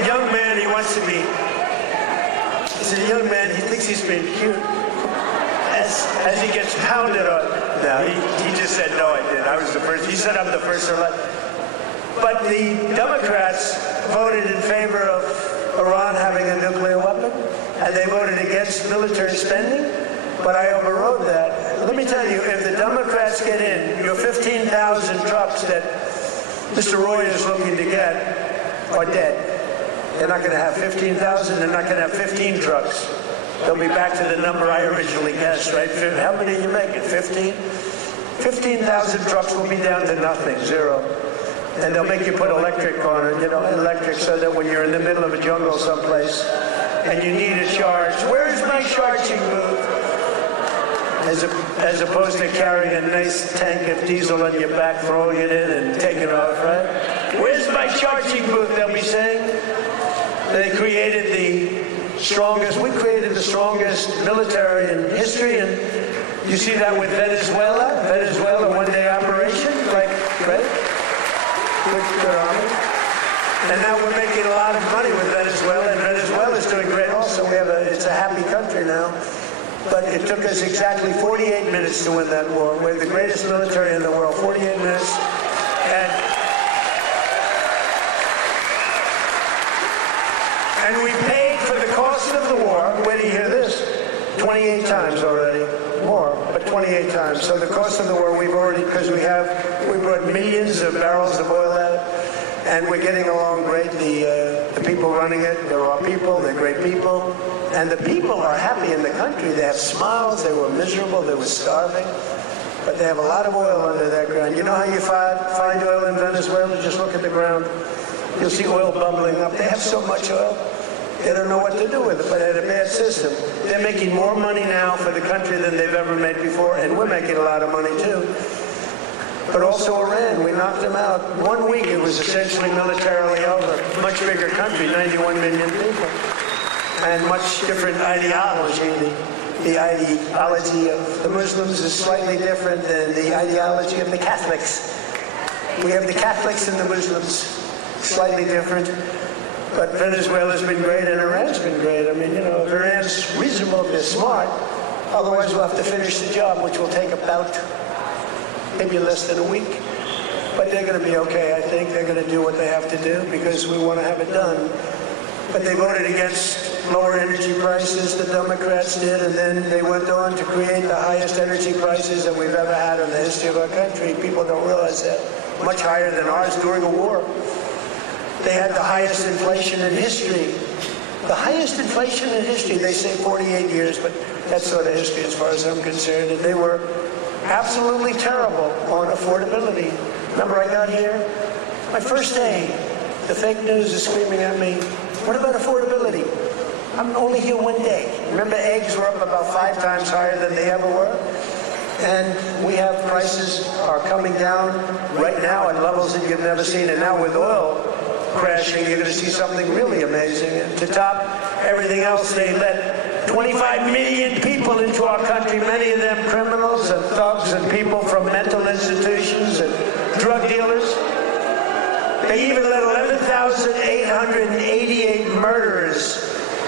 Young man, he wants to be. He's a young man. He thinks he's being cute. As he gets pounded on. No, he just said, no, I did. I was the first. He said I'm the first elect. But the Democrats voted in favor of Iran having a nuclear weapon, and they voted against military spending. But I overrode that. Let me tell you, if the Democrats get in, your 15,000 trucks that Mr. Roy is looking to get are dead. They're not going to have 15,000. They're not going to have 15 trucks. They'll be back to the number I originally guessed, right? How many are you making? 15? 15,000 trucks will be down to nothing, zero. And they'll make you put electric on it, you know, electric, so that when you're in the middle of a jungle someplace and you need a charge, where's my charging booth? As opposed to carrying a nice tank of diesel on your back, throwing it in and taking off, right? Where's my charging booth, they'll be saying. They created the strongest, we created the strongest military in history, and you see that with Venezuela. Venezuela, one-day operation, like, right? Good army. And now we're making a lot of money with Venezuela, and Venezuela's doing great also. It's a happy country now. But it took us exactly 48 minutes to win that war. We're the greatest military in the world, 48 minutes. And we paid for the cost of the war, wait till you hear this, 28 times already. More, but 28 times. So the cost of the war, we've already, because we brought millions of barrels of oil out, and we're getting along great. The people running it, they're our people, they're great people. And the people are happy in the country. They have smiles. They were miserable. They were starving. But they have a lot of oil under that ground. You know how you find oil in Venezuela? Just look at the ground. You'll see oil bubbling up. They have so much oil. They don't know what to do with it, but they had a bad system. They're making more money now for the country than they've ever made before, and we're making a lot of money too. But also Iran, we knocked them out. 1 week it was essentially militarily over. Much bigger country, 91 million people. And much different ideology. The ideology of the Muslims is slightly different than the ideology of the Catholics. We have the Catholics and the Muslims, slightly different. But Venezuela's been great and Iran's been great. I mean, you know, if Iran's reasonable, if they're smart, otherwise we'll have to finish the job, which will take about maybe less than a week. But they're going to be okay, I think. They're going to do what they have to do because we want to have it done. But they voted against lower energy prices, the Democrats did, and then they went on to create the highest energy prices that we've ever had in the history of our country. People don't realize that. Much higher than ours during a war. They had the highest inflation in history. The highest inflation in history, they say 48 years, but that's sort of history as far as I'm concerned. And they were absolutely terrible on affordability. Remember I got here? My first day, the fake news is screaming at me, what about affordability? I'm only here 1 day. Remember, eggs were up about 5 times higher than they ever were? And we have prices are coming down right now at levels that you've never seen. And now with oil crashing, you're going to see something really amazing. And to top everything else, they let 25 million people into our country, many of them criminals and thugs and people from mental institutions and drug dealers. They even let 11,888 murderers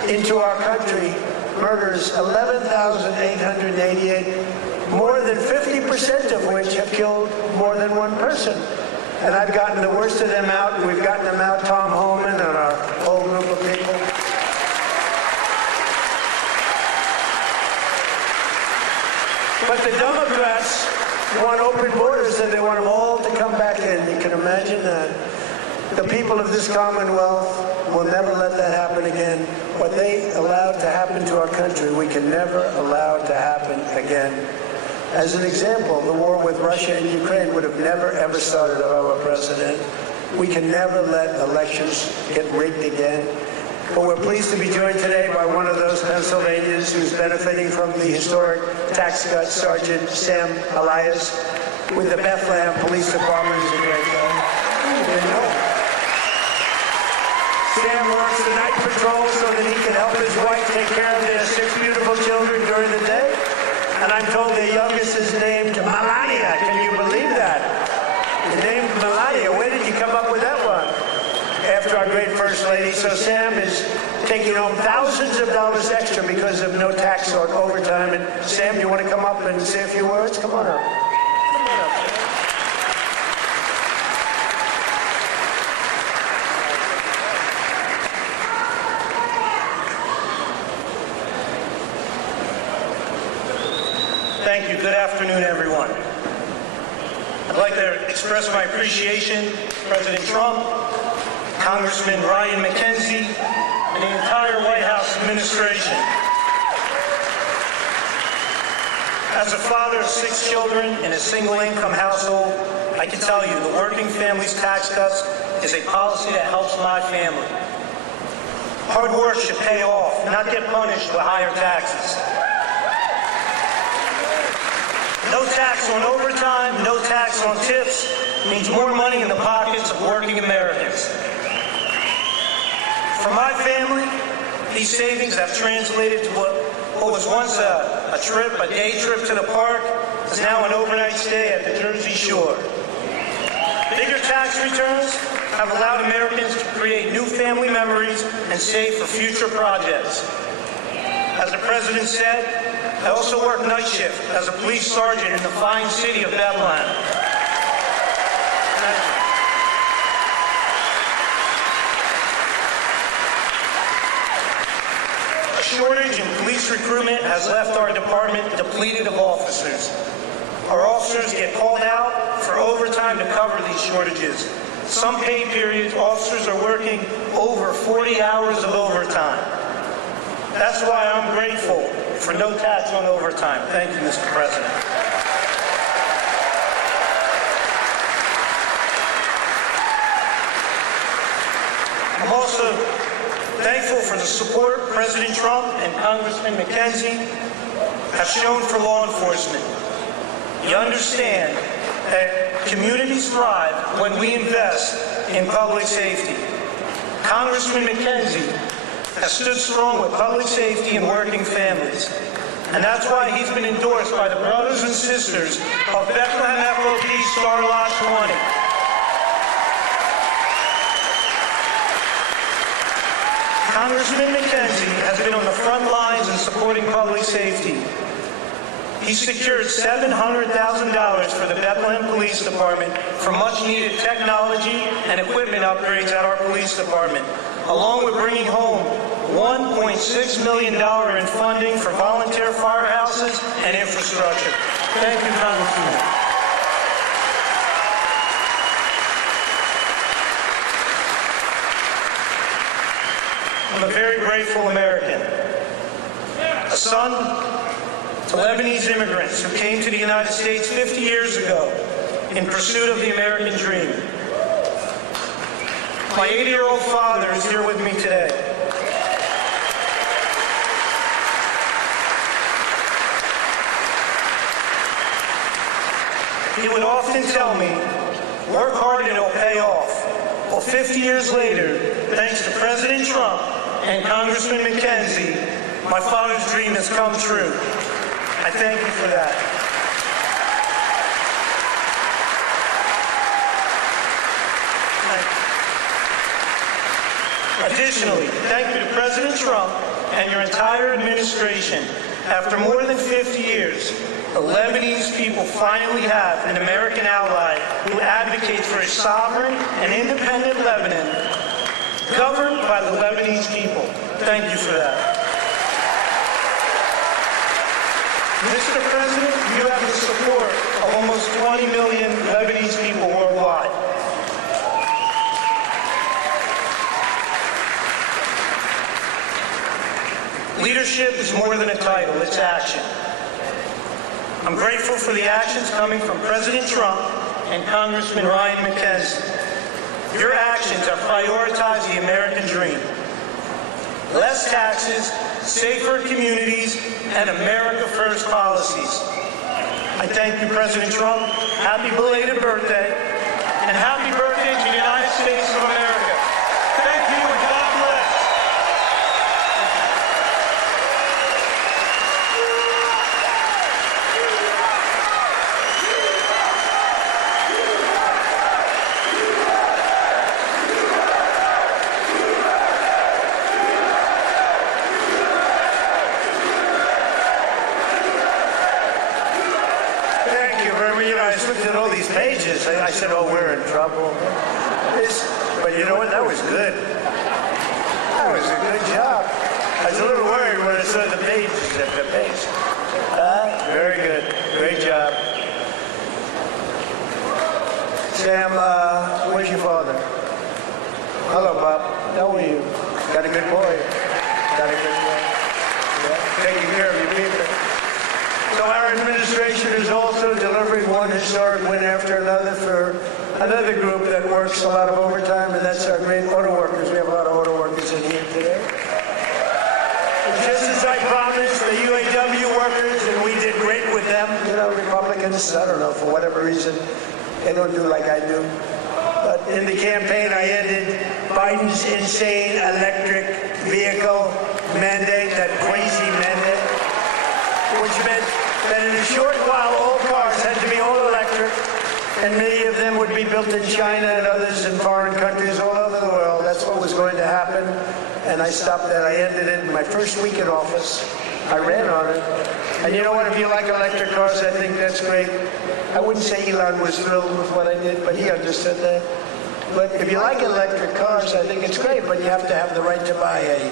into our country. Murders, 11,888, more than 50% of which have killed more than one person. And I've gotten the worst of them out, and we've gotten them out, Tom Homan and our whole group of people. But the Democrats want open borders, and they want them all to come back in. You can imagine that. The people of this Commonwealth We'll never let that happen again. What they allowed to happen to our country, we can never allow to happen again. As an example, the war with Russia and Ukraine would have never, ever started if I were president. We can never let elections get rigged again. But we're pleased to be joined today by one of those Pennsylvanians who's benefiting from the historic tax cut, Sergeant Sam Elias, with the Bethlehem Police Department. Is a great guy. You didn't know. Sam works the night patrol so that he can help his wife take care of their 6 beautiful children during the day. And I'm told their youngest is named Melania. Can you believe that? The name Melania. Where did you come up with that one? After our great First Lady. So Sam is taking home thousands of dollars extra because of no tax on overtime. And Sam, you want to come up and say a few words? Come on up. Come on up. Thank you. Good afternoon, everyone. I'd like to express my appreciation to President Trump, Congressman Ryan McKenzie, and the entire White House administration. As a father of 6 children in a single-income household, I can tell you the Working Families Tax Cuts is a policy that helps my family. Hard work should pay off, not get punished with higher taxes. No tax on overtime, no tax on tips means more money in the pockets of working Americans. For my family, these savings have translated to what was once a day trip to the park, is now an overnight stay at the Jersey Shore. Bigger tax returns have allowed Americans to create new family memories and save for future projects. As the President said, I also work night shift as a police sergeant in the fine city of Bethlehem. A shortage in police recruitment has left our department depleted of officers. Our officers get called out for overtime to cover these shortages. Some pay periods, officers are working over 40 hours of overtime. That's why I'm grateful for no tax on overtime. Thank you, Mr. President. I'm also thankful for the support President Trump and Congressman McKenzie have shown for law enforcement. You understand that communities thrive when we invest in public safety. Congressman McKenzie has stood strong with public safety and working families. And that's why he's been endorsed by the brothers and sisters of Bethlehem FOP Star Lot 20. Congressman McKenzie has been on the front lines in supporting public safety. He secured $700,000 for the Bethlehem Police Department for much-needed technology and equipment upgrades at our police department, along with bringing home $1.6 million in funding for volunteer firehouses and infrastructure. Thank you, Congressman. I'm a very grateful American, a son to Lebanese immigrants who came to the United States 50 years ago in pursuit of the American dream. My 80-year-old father is here with me today. He would often tell me, work hard and it'll pay off. Well, 50 years later, thanks to President Trump and Congressman McKenzie, my father's dream has come true. I thank you for that. Additionally, thank you to President Trump and your entire administration. After more than 50 years, the Lebanese people finally have an American ally who advocates for a sovereign and independent Lebanon, governed by the Lebanese people. Thank you for that. Mr. President, you have the support of almost 20 million Lebanese people worldwide. Leadership is more than a title, it's action. I'm grateful for the actions coming from President Trump and Congressman Ryan McKenzie. Your actions have prioritized the American dream. Less taxes, safer communities, and America First policies. I thank you, President Trump. Happy belated birthday, and happy birthday to the United States of America. Thank you, and God bless. I looked at all these pages. I said, oh, we're in trouble. But you know what? That was good. That was a good job. I was a little worried when I saw the pages. Very good. Great job. Sam, where's your father? Hello, Bob. How are you? Got a good boy. Got a good boy. Yeah. Taking care of your people. So our administration is also delivering one historic win after another for another group that works a lot of overtime, and that's our great auto workers. We have a lot of auto workers in here today. And just as I promised the UAW workers, and we did great with them, you know, Republicans, I don't know, for whatever reason, they don't do like I do. But in the campaign, I ended Biden's insane electric vehicle mandate, that crazy mandate, which meant that in a short while, all cars had to be all electric, and many of them would be built in China and others in foreign countries all over the world. That's what was going to happen, and I stopped that. I ended it in my first week in office. I ran on it. And you know what? If you like electric cars, I think that's great. I wouldn't say Elon was thrilled with what I did, but he understood that. But if you like electric cars, I think it's great, but you have to have the right to buy a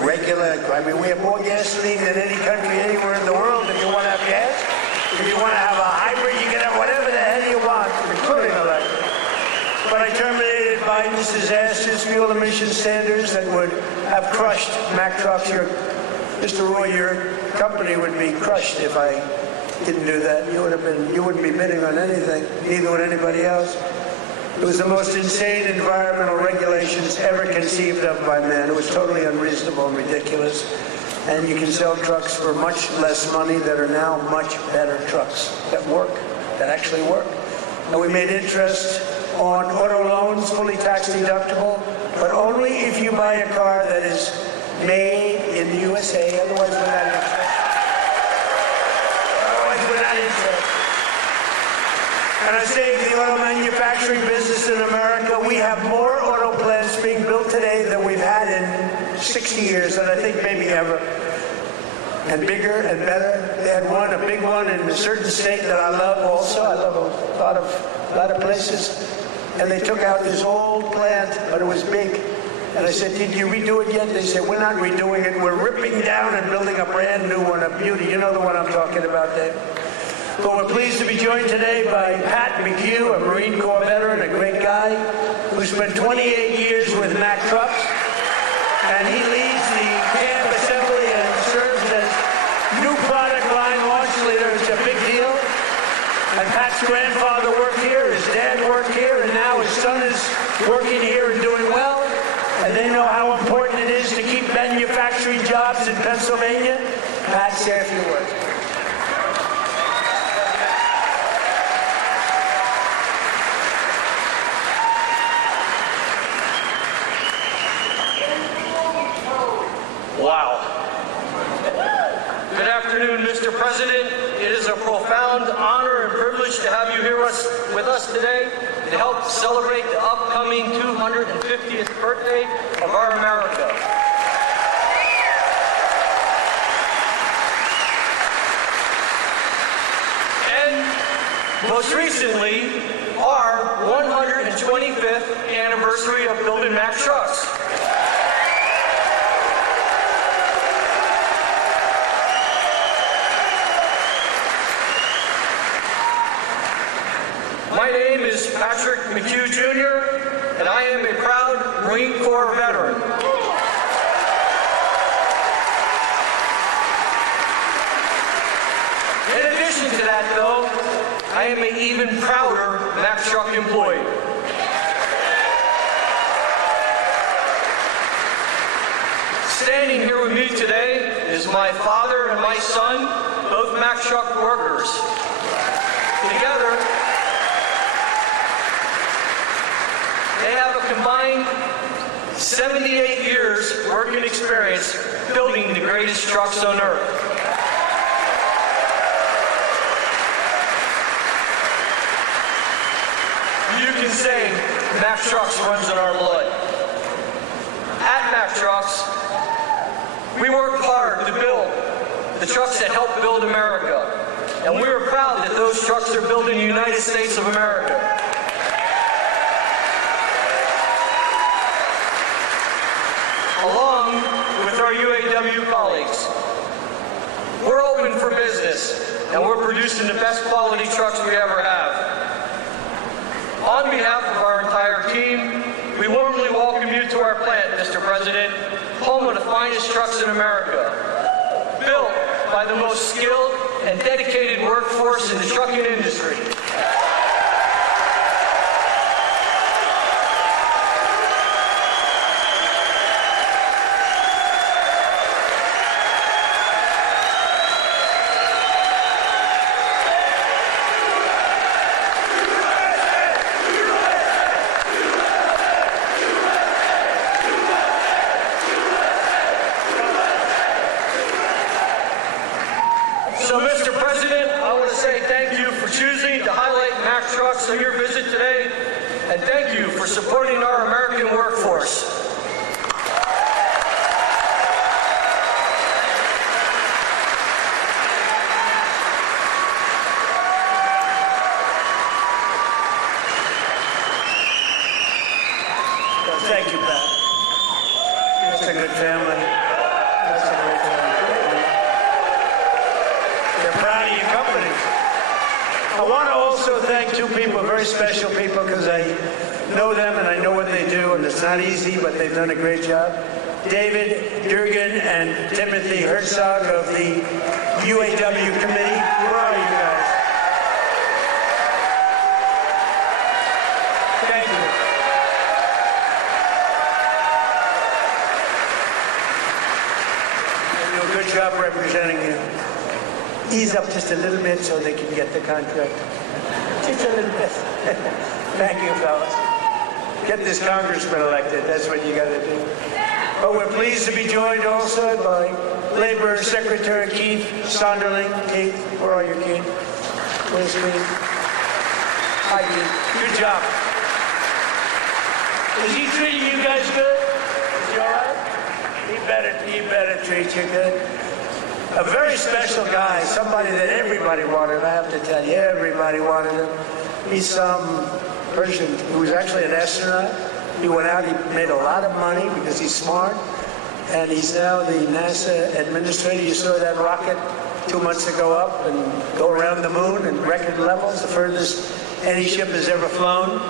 regular, I mean, we have more gasoline than any country anywhere in the world. If you want to have gas, if you want to have a hybrid, you can have whatever the hell you want, including electric. But I terminated Biden's disastrous fuel emission standards that would have crushed Mack Trucks. Mr. Roy, your company would be crushed if I didn't do that. You wouldn't be bidding on anything, neither would anybody else. It was the most insane environmental regulations ever conceived of by man. It was totally unreasonable and ridiculous. And you can sell trucks for much less money that are now much better trucks that work, that actually work. And we made interest on auto loans, fully tax deductible, but only if you buy a car that is made in the USA. Otherwise, we're not interested. And I say to the auto manufacturing business in America, we have more auto plants being built today than we've had in 60 years, and I think maybe ever. And bigger and better. They had one, a big one in a certain state that I love also. I love a lot of places. And they took out this old plant, but it was big. And I said, did you redo it yet? They said, we're not redoing it. We're ripping down and building a brand new one, a beauty. You know the one I'm talking about, Dave. But we're pleased to be joined today by Pat McHugh, a Marine Corps veteran, a great guy, who spent 28 years with Mack Trucks, and he leads the camp assembly and serves as new product line launch leader. It's a big deal. And Pat's grandfather worked here, his dad worked here, and now his son is working here and doing well. And they know how important it is to keep manufacturing jobs in Pennsylvania. Pat, say a few words. Wow. Good afternoon, Mr. President. It is a profound honor and privilege to have you here with us today to help celebrate the upcoming 250th birthday of our America. And most recently, our 125th anniversary of building Mack Trucks. My name is Patrick McHugh Jr., and I am a proud Marine Corps veteran. addition to that, though, I am an even prouder Mack Truck employee. Standing here with me today is my father and my son, both Mack Truck workers. Together, they have a combined 78 years working experience building the greatest trucks on earth. You can say Mack Trucks runs in our blood. At Mack Trucks, we work hard to build the trucks that help build America. And we are proud that those trucks are built in the United States of America. Along with our UAW colleagues, we're open for business and we're producing the best quality trucks we ever have. On behalf of our entire team, we warmly welcome you to our plant, Mr. President, home of the finest trucks in America, built by the most skilled and dedicated workforce in the trucking industry. So, Mr. President, I want to say thank you for choosing to highlight Mack Trucks on your visit today, and thank you for supporting our American workforce. Well, thank you, Pat. That's a good family. That's a great family. They're proud of your company. I want to also thank two people, very special people, because I know them and I know what they do, and it's not easy, but they've done a great job. David Durgan and Timothy Herzog of the UAW committee. Where are you guys? Thank you. They do a good job representing you. Ease up just a little bit so they can get the contract. Just a little bit. Thank you, fellas. Get this congressman elected. That's what you got to do. But we're pleased to be joined also by Labor Secretary Keith Sonderling. Keith, where are you, Keith? Where's Keith? Hi, Keith. Good job. Is he treating you guys good? Is he all right? He better treat you good. A very special guy, somebody that everybody wanted. I have to tell you, everybody wanted him. He's some person who was actually an astronaut. He went out, he made a lot of money because he's smart, and he's now the NASA administrator. You saw that rocket 2 months ago up and go around the moon in record levels, the furthest any ship has ever flown,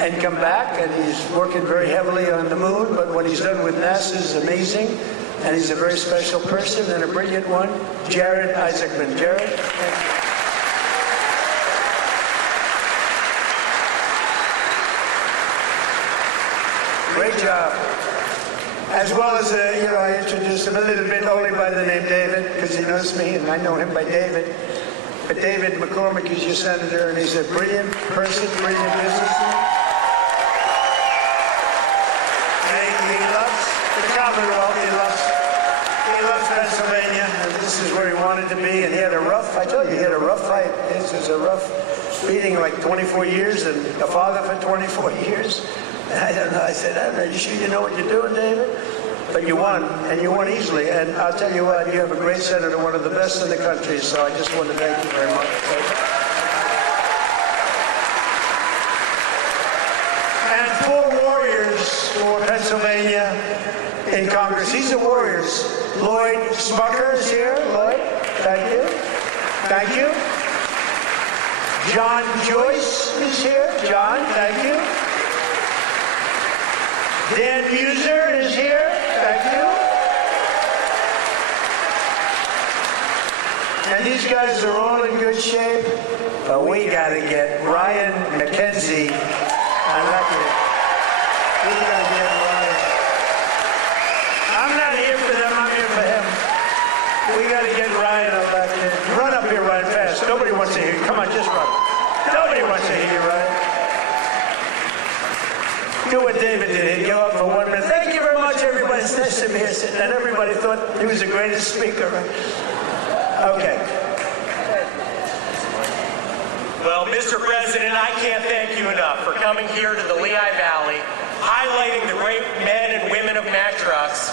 and come back, and he's working very heavily on the moon, but what he's done with NASA is amazing. And he's a very special person and a brilliant one, Jared Isaacman. Jared, thank you. Great job. As well as, I introduced him a little bit only by the name David, because he knows me, and I know him by David. But David McCormick is your senator, and he's a brilliant person, brilliant businessman. And he loves the Commonwealth. He loves Pennsylvania, and this is where he wanted to be. And he had a rough fight. This was a rough beating, like 24 years, and a father for 24 years. And I don't know. I said, are you sure you know what you're doing, David? But you won, and you won easily. And I'll tell you what, you have a great senator, one of the best in the country. So I just want to thank you very much. And 4 warriors for Pennsylvania in Congress. These are warriors. Lloyd Smucker is here. Lloyd, thank you. Thank you. John Joyce is here. John, thank you. Dan Muser is here. Thank you. And these guys are all in good shape, but we got to get Ryan McKenzie elected. We got to get Ryan. I'm not here for them, I'm here for him. We got to get Ryan elected. Run up here, Ryan, fast. Nobody wants to hear you. Come on, just run. Nobody wants to hear you, Ryan. Do what David did. He'd go up for 1 minute. Thank you very much, everybody. It's nice to be here. And everybody thought he was the greatest speaker. Okay. Well, Mr. President, I can't thank you enough for coming here to the Lehigh Valley, highlighting the great men and women of Mack Trucks,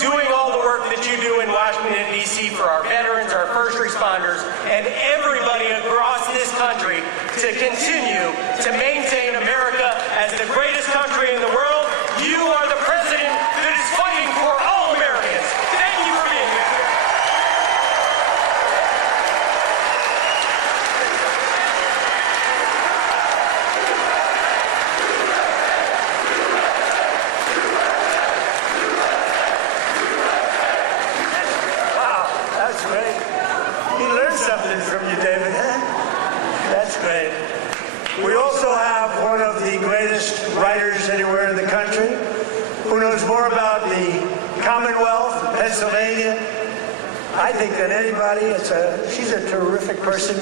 doing all the work that you do in Washington, D.C. for our veterans, our first responders, and everybody across this country to continue to maintain America as the greatest country in the world. You are the president that is fighting for all Americans. Thank you for being here. Wow, that's great. He learned something from you, David. That's great. We also have one of the greatest writers anywhere in the country who knows more about the Commonwealth, Pennsylvania, I think, than anybody. She's a terrific person.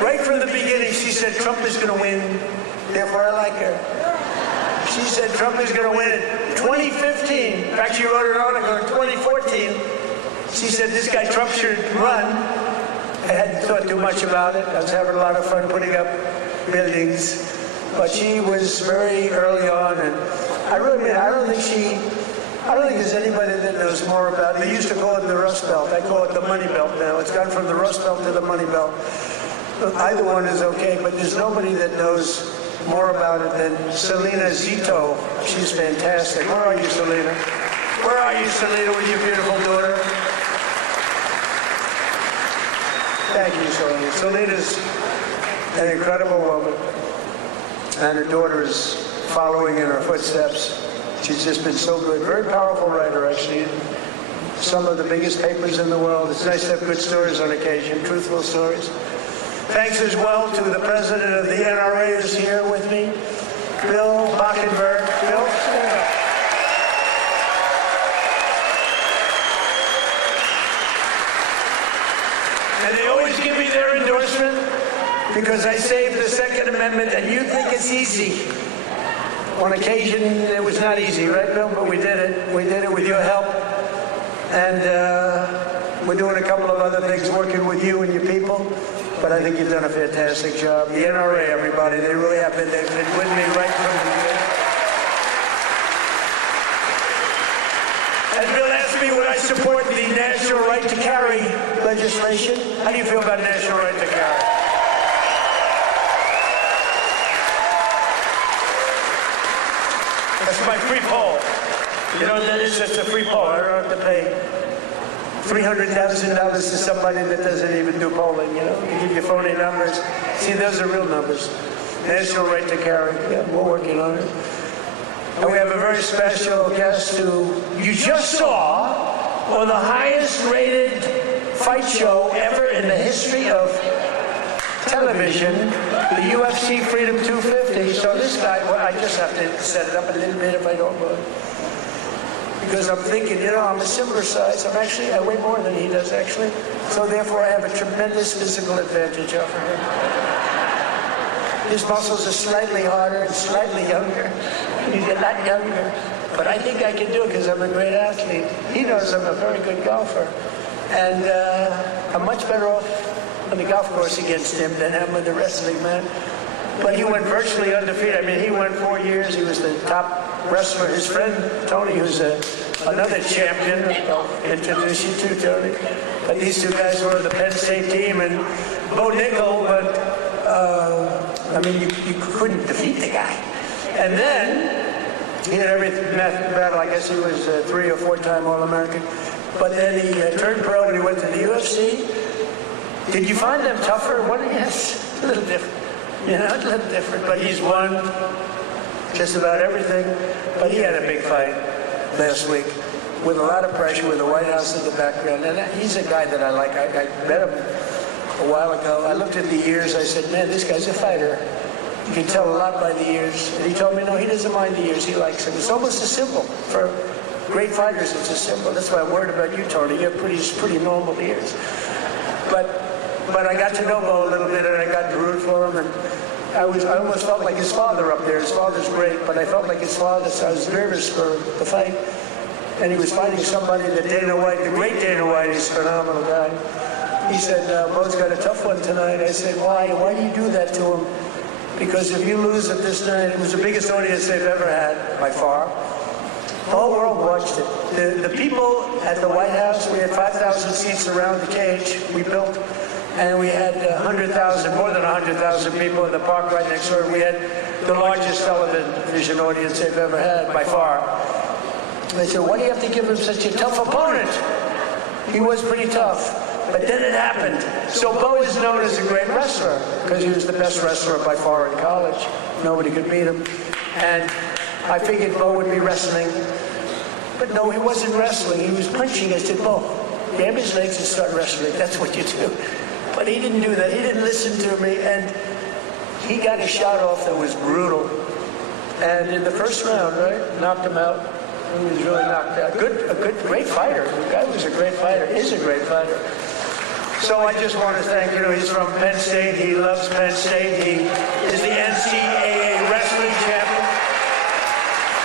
Right from the beginning, she said Trump is going to win, therefore I like her. She said Trump is going to win in 2015. In fact, she wrote an article in 2014. She said this guy Trump should run. I hadn't thought too much about it. I was having a lot of fun putting up buildings. But she was very early on, and I don't think there's anybody that knows more about it. They used to call it the Rust Belt. I call it the Money Belt now. It's gone from the Rust Belt to the Money Belt. Either one is okay, but there's nobody that knows more about it than Selena Zito. She's fantastic. Where are you, Selena? Where are you, Selena, with your beautiful daughter? Thank you, Selena. Selena's an incredible woman, and her daughter is following in her footsteps. She's just been so good. Very powerful writer, actually. Some of the biggest papers in the world. It's nice to have good stories on occasion, truthful stories. Thanks as well to the president of the NRA who's here with me, Bill Bockenberg. Bill? And they always give me their endorsement because I saved the Second Amendment, and you think it's easy. On occasion, it was not easy, right, Bill? But we did it. We did it with your help. And we're doing a couple of other things, working with you and your people. But I think you've done a fantastic job. The NRA, everybody, they really have been. They've been with me right from the beginning. And Bill asked me would I support the national right to carry legislation. How do you feel about national right to carry? That's my free poll. You know what that is? That's a free poll. I don't have to pay $300,000 to somebody that doesn't even do polling, you know? You give your phony numbers. See, those are real numbers. National right to carry. Yeah, we're working on it. And we have a very special guest who you just saw on the highest rated fight show ever in the history of television, the UFC Freedom 250. So this guy, well, I just have to set it up a little bit if I don't mind. Because I'm thinking, you know, I'm a similar size. I weigh more than he does, actually. So therefore, I have a tremendous physical advantage over him. His muscles are slightly harder and slightly younger. He's a lot younger. But I think I can do it because I'm a great athlete. He knows I'm a very good golfer. And I'm much better off on the golf course against him than I am with the wrestling, man. But he went virtually undefeated. I mean, he went 4 years. He was the top wrestler. His friend, Tony, who's another champion, I'll introduce you to, Tony. But these two guys were on the Penn State team, and Bo Nickel, but, I mean, you couldn't defeat the guy. And then, he had every battle. I guess he was a 3 or 4 time All-American. But then he turned pro and he went to the UFC. Did you find them tougher? What? Yes, a little different. You know, a little different. But he's won just about everything. But he had a big fight last week with a lot of pressure, with the White House in the background. And he's a guy that I like. I met him a while ago. I looked at the ears. I said, man, this guy's a fighter. You can tell a lot by the ears. And he told me, no, he doesn't mind the ears. He likes them. It's almost a symbol. For great fighters, it's a symbol. That's why I'm worried about you, Tony. You have pretty normal ears. But I got to know Bo a little bit, and I got to root for him. And I almost felt like his father up there. His father's great, but I felt like his father, so I was nervous for the fight. And he was fighting somebody that Dana White, the great Dana White, is a phenomenal guy. He said, Bo's got a tough one tonight. I said, why? Why do you do that to him? Because if you lose at this night, it was the biggest audience they've ever had, by far. The whole world watched it. The people at the White House, we had 5,000 seats around the cage we built, and we had 100,000, more than 100,000 people in the park right next door. We had the largest television audience they've ever had, by far. They said, why do you have to give him such a tough opponent? He was pretty tough. But then it happened. So Bo is known as a great wrestler because he was the best wrestler by far in college. Nobody could beat him. And I figured Bo would be wrestling. But no, he wasn't wrestling. He was punching. I said, Bo, grab his legs and start wrestling. That's what you do. But he didn't do that. He didn't listen to me. And he got a shot off that was brutal. And in the first round, right, knocked him out. He was really knocked out. Great fighter. The guy was a great fighter, is a great fighter. So I just want to thank, he's from Penn State. He loves Penn State. He is the NCAA wrestling champion.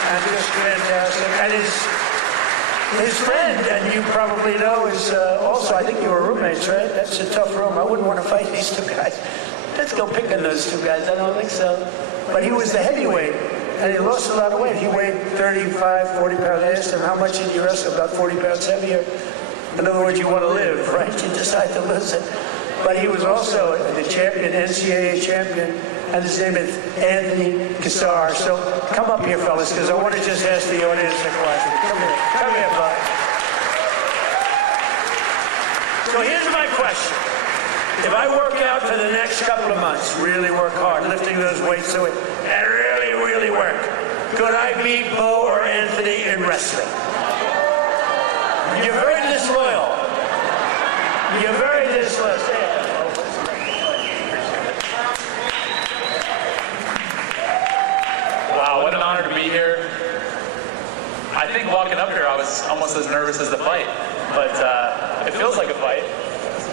And just fantastic. And his friend, and you probably know, is also, I think you were roommates, right? That's a tough room. I wouldn't want to fight these two guys. Let's go pick on those two guys. I don't think so. But he was the heavyweight. And he lost a lot of weight. He weighed 35, 40 pounds. I asked him, how much did you wrestle? About 40 pounds heavier. In other words, you want to live, right? You decide to lose it. But he was also the champion, NCAA champion, and his name is Anthony Cassar. So come up here, fellas, because I want to just ask the audience a question. Come here, bud. So here's my question. If I work out for the next couple of months, really work hard, lifting those weights and really work, could I beat Bo or Anthony in wrestling? You're very disloyal. You're very disloyal. Say it. Wow, what an honor to be here. I think walking up here, I was almost as nervous as the fight, but it feels like a fight.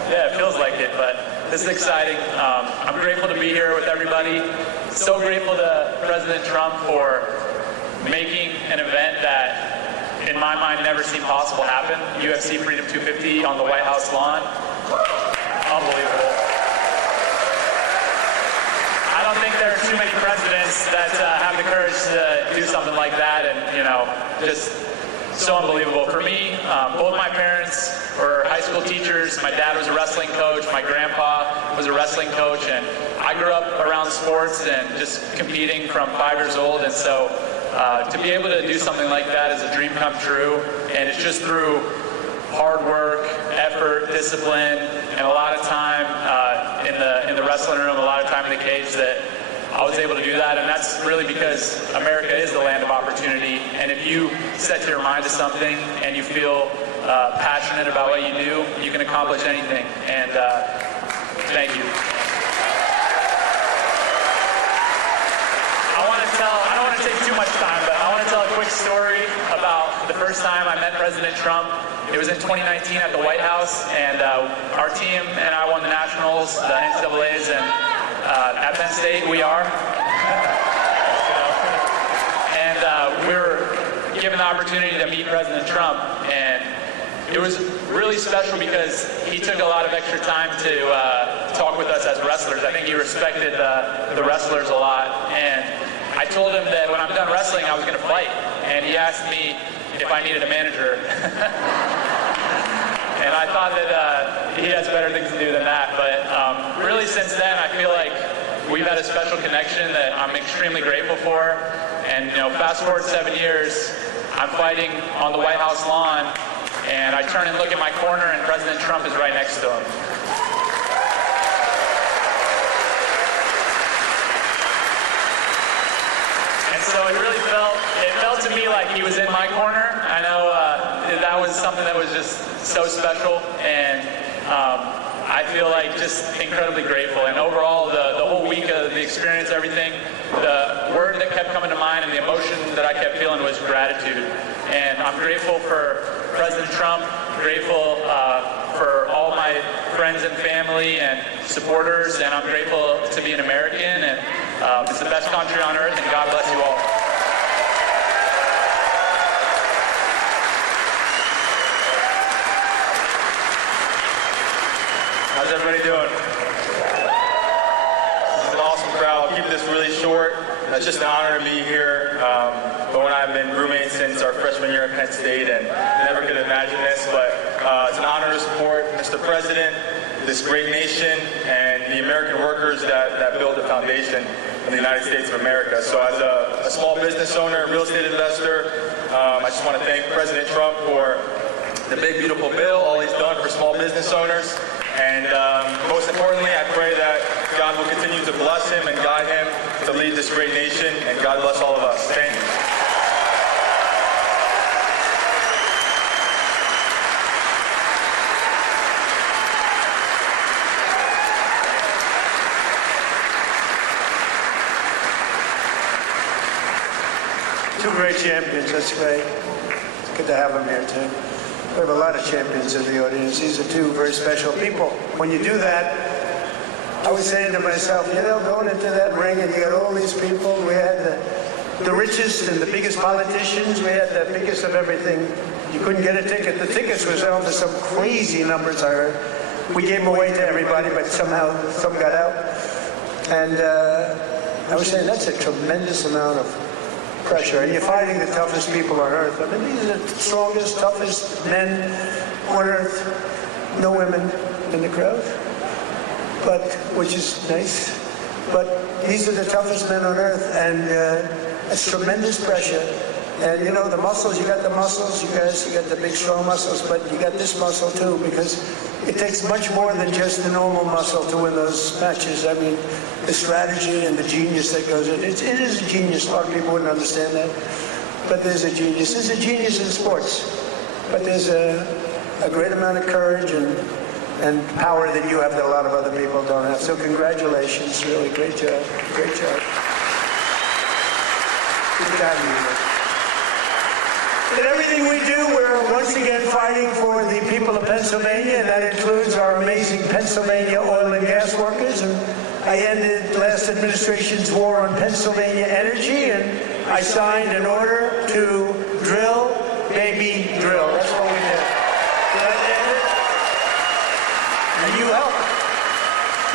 Yeah, it feels like it, but this is exciting. I'm grateful to be here with everybody. So grateful to President Trump for making an event that, in my mind, never seemed possible to happen. UFC Freedom 250 on the White House lawn. Unbelievable. I don't think there are too many presidents that have the courage to do something like that, and, just so unbelievable. For me, both my parents were high school teachers. My dad was a wrestling coach. My grandpa was a wrestling coach. And I grew up around sports and just competing from 5 years old. And so to be able to do something like that is a dream come true. And it's just through hard work, effort, discipline, and a lot of time in the wrestling room, a lot of time in the cage that I was able to do that, and that's really because America is the land of opportunity, and if you set your mind to something and you feel passionate about what you do, you can accomplish anything, and thank you. I don't want to take too much time, but I want to tell a quick story about the first time I met President Trump. It was in 2019 at the White House, and our team and I won the Nationals, the NCAAs, and at Penn State, we are. And we were given the opportunity to meet President Trump, and it was really special because he took a lot of extra time to talk with us as wrestlers. I think he respected the wrestlers a lot, and I told him that when I'm done wrestling, I was going to fight, and he asked me if I needed a manager. And I thought that he has better things to do than that. But really since then, I feel like we've had a special connection that I'm extremely grateful for. And fast forward 7 years, I'm fighting on the White House lawn, and I turn and look at my corner, and President Trump is right next to him. And so it really felt to me like he was in my corner. I know that was something that was just so special, and I feel like just incredibly grateful. And overall, the whole week of the experience, everything, the word that kept coming to mind and the emotion that I kept feeling was gratitude. And I'm grateful for President Trump, grateful for all my friends and family and supporters, and I'm grateful to be an American, and it's the best country on earth, and God bless you all. How's everybody doing? This is an awesome crowd. I'll keep this really short. It's just an honor to be here. Bo and I have been roommates since our freshman year at Penn State, and never could imagine this, but it's an honor to support Mr. President, this great nation, and the American workers that build the foundation of the United States of America. So as a small business owner, real estate investor, I just want to thank President Trump for the big, beautiful bill, all he's done for small business owners. And most importantly, I pray that God will continue to bless him and guide him to lead this great nation, and God bless all of us. Thank you. Two great champions, that's great. It's good to have them here too. We have a lot of champions in the audience. These are two very special people. When you do that, I was saying to myself, you know, going into that ring and you got all these people, we had the richest and the biggest politicians, we had the biggest of everything. You couldn't get a ticket. The tickets were selling for some crazy numbers, I heard. We gave them away to everybody, but somehow some got out. And I was saying that's a tremendous amount of pressure, and you're fighting the toughest people on earth. I mean, these are the strongest, toughest men on earth. No women in the crowd, but which is nice. But these are the toughest men on earth, and it's tremendous pressure. And you know, the muscles, you got the muscles, you guys, you got the big strong muscles, but you got this muscle too, because it takes much more than just the normal muscle to win those matches. I mean, the strategy and the genius that goes in. It is a genius. A lot of people wouldn't understand that. But there's a genius. There's a genius in sports. But there's a great amount of courage and power that you have that a lot of other people don't have. So congratulations. Really, great job. Great job. Good job, you. In everything we do, we're once again fighting for the people of Pennsylvania, and that includes our amazing Pennsylvania oil and gas workers. And I ended last administration's war on Pennsylvania energy, and I signed an order to drill, baby, drill. That's what we did. Did I end it? And you helped.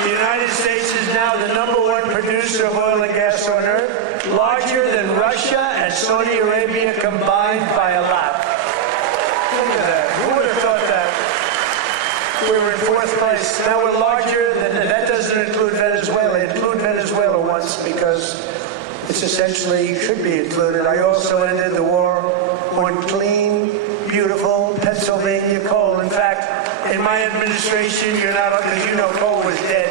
The United States is now the #1 producer of oil and gas on earth, larger than Russia and Saudi Arabia combined by a lot. Look at that. Who would have thought that? We were in 4th place. Now we're larger than, and that doesn't include Venezuela. Include Venezuela once, because it's essentially should be included. I also ended the war on clean, beautiful Pennsylvania coal. In fact, in my administration, you're not, because you know coal was dead.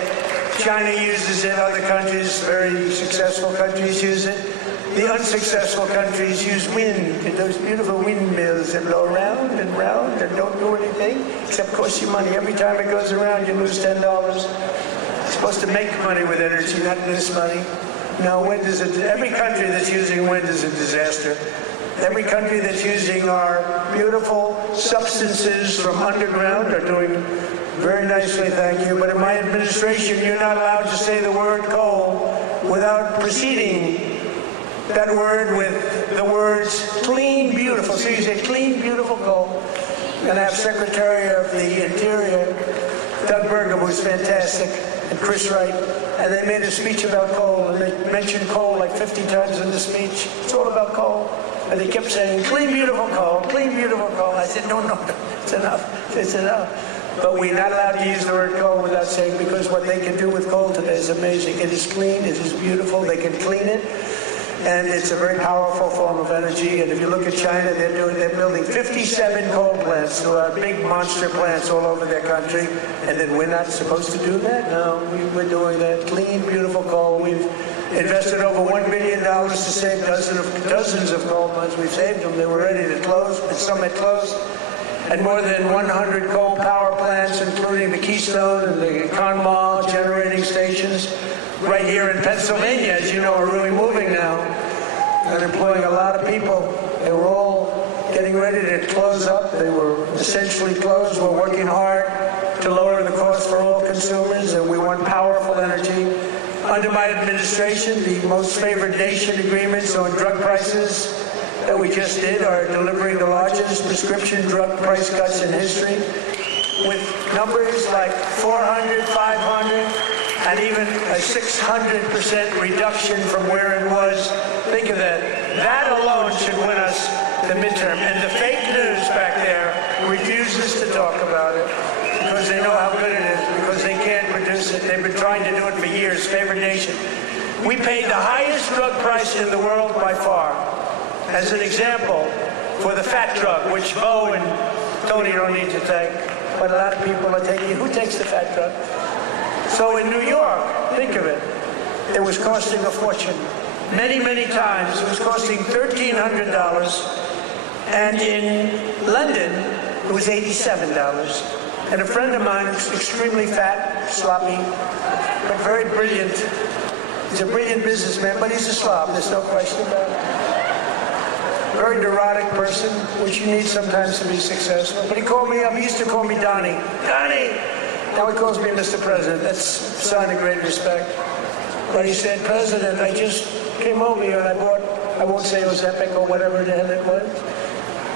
China uses it, other countries, very successful countries use it. The unsuccessful countries use wind, and those beautiful windmills that blow round and round and don't do anything except cost you money. Every time it goes around, you lose $10. You're supposed to make money with energy, not lose money. No, wind is every country that's using wind is a disaster. Every country that's using our beautiful substances from underground are doing very nicely, thank you. But in my administration, you're not allowed to say the word coal without preceding that word with the words clean, beautiful. So you say clean, beautiful coal. And I have Secretary of the Interior, Doug Burgum, who's fantastic, and Chris Wright. And they made a speech about coal, and they mentioned coal like 50 times in the speech. It's all about coal. And they kept saying, clean, beautiful coal, clean, beautiful coal. I said, no, it's enough. It's enough. But we're not allowed to use the word coal without saying, because what they can do with coal today is amazing. It is clean, it is beautiful, they can clean it. And it's a very powerful form of energy. And if you look at China, they're building 57 coal plants, big monster plants all over their country. And then we're not supposed to do that? No, we're doing that. Clean, beautiful coal. We've invested over $1 billion to save dozens of coal mines. We've saved them. They were ready to close, and some had closed. And more than 100 coal power plants, including the Keystone Keystone and the Conemaugh generating stations right here in Pennsylvania, as you know, are really moving now and employing a lot of people. They were all getting ready to close up. They were essentially closed. We're working hard to lower the cost for all consumers, and we want powerful energy. Under my administration, the most favored nation agreements on drug prices that we just did are delivering the largest prescription drug price cuts in history, with numbers like 400, 500, and even a 600% reduction from where it was. Think of that. That alone should win us the midterm. And the fake news back there refuses to talk about it because they know how good it is, because they can't produce it. They've been trying to do it for years. Favored nation. We paid the highest drug price in the world by far. As an example, for the fat drug, which Bo and Tony don't need to take, but a lot of people are taking. Who takes the fat drug? So in New York, think of it, it was costing a fortune. Many, many times it was costing $1,300, and in London it was $87. And a friend of mine who's extremely fat, sloppy, but very brilliant. He's a brilliant businessman, but he's a slob, there's no question about it. Very neurotic person, which you need sometimes to be successful. But he called me up, he used to call me Donnie. Donnie! Now he calls me Mr. President. That's a sign of great respect. But he said, President, I just came over here and I bought, I won't say it was Epic or whatever the hell it was,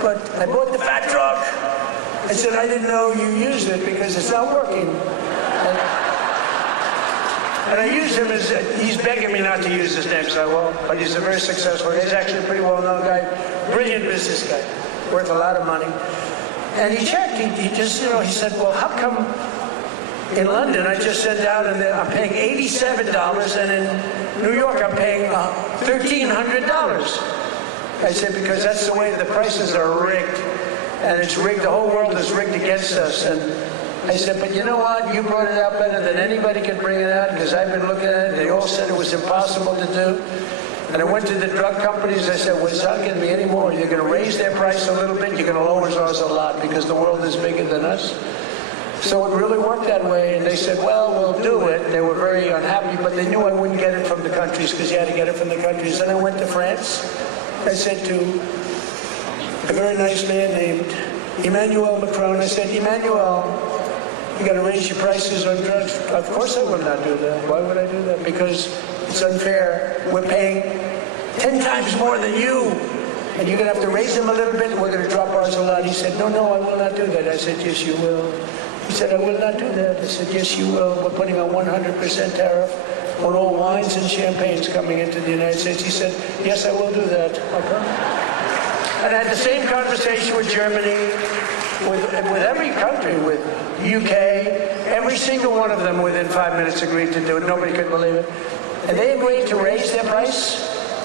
but I bought the fat truck. I said, I didn't know you used it because it's not working. And I used him as, he's begging me not to use his name, so I won't, but he's a very successful, he's actually a pretty well-known guy, brilliant business guy, worth a lot of money. And he checked, he just, you know, he said, well, how come in London I just sent out and I'm paying $87, and in New York I'm paying $1,300? I said, because that's the way the prices are rigged. And it's rigged, the whole world is rigged against us. And I said, but you know what? You brought it out better than anybody could bring it out, because I've been looking at it. They all said it was impossible to do. And I went to the drug companies. I said, well, it's not going to be any more. You're going to raise their price a little bit. You're going to lower ours a lot, because the world is bigger than us. So it really worked that way. And they said, well, we'll do it. They were very unhappy, but they knew I wouldn't get it from the countries, because you had to get it from the countries. And I went to France. I said to a very nice man named Emmanuel Macron, I said, Emmanuel, you got to raise your prices on drugs. Of course I would not do that. Why would I do that? Because it's unfair. We're paying 10 times more than you, and you're going to have to raise them a little bit, and we're going to drop ours a lot. He said, no, I will not do that. I said, yes, you will. He said, I will not do that. I said, yes, you will. We're putting a 100% tariff on all wines and champagnes coming into the United States. He said, yes, I will do that. Okay. And I had the same conversation with Germany, with every country, with UK. Every single one of them within 5 minutes agreed to do it. Nobody could believe it. And they agreed to raise their price,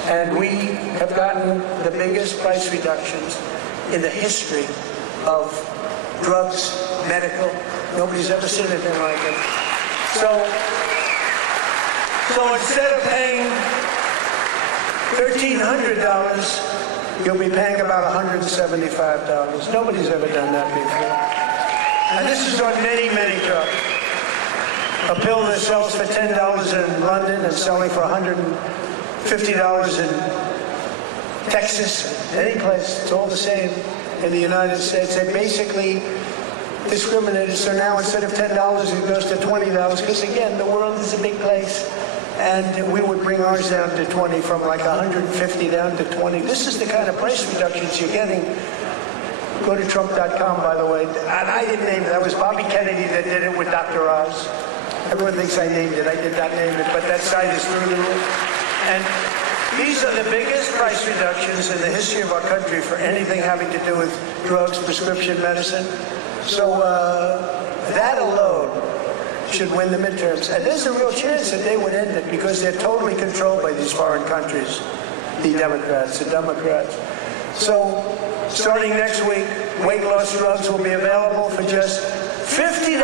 and we have gotten the biggest price reductions in the history of drugs, medical. Nobody's ever seen anything like it. So instead of paying $1,300, you'll be paying about $175. Nobody's ever done that before. And this is on many, many trucks. A pill that sells for $10 in London and selling for $150 in Texas, any place, it's all the same in the United States. They basically discriminated, so now instead of $10, it goes to $20, because again, the world is a big place. And we would bring ours down to 20, from like 150 down to 20. This is the kind of price reductions you're getting. Go to Trump.com, by the way. And I didn't name it. That was Bobby Kennedy that did it with Dr. Oz. Everyone thinks I named it. I did not name it, but that site is through the roof. And these are the biggest price reductions in the history of our country for anything having to do with drugs, prescription medicine. So that alone should win the midterms. And there's a real chance that they would end it, because they're totally controlled by these foreign countries, the Democrats. So starting next week, weight loss drugs will be available for just $50.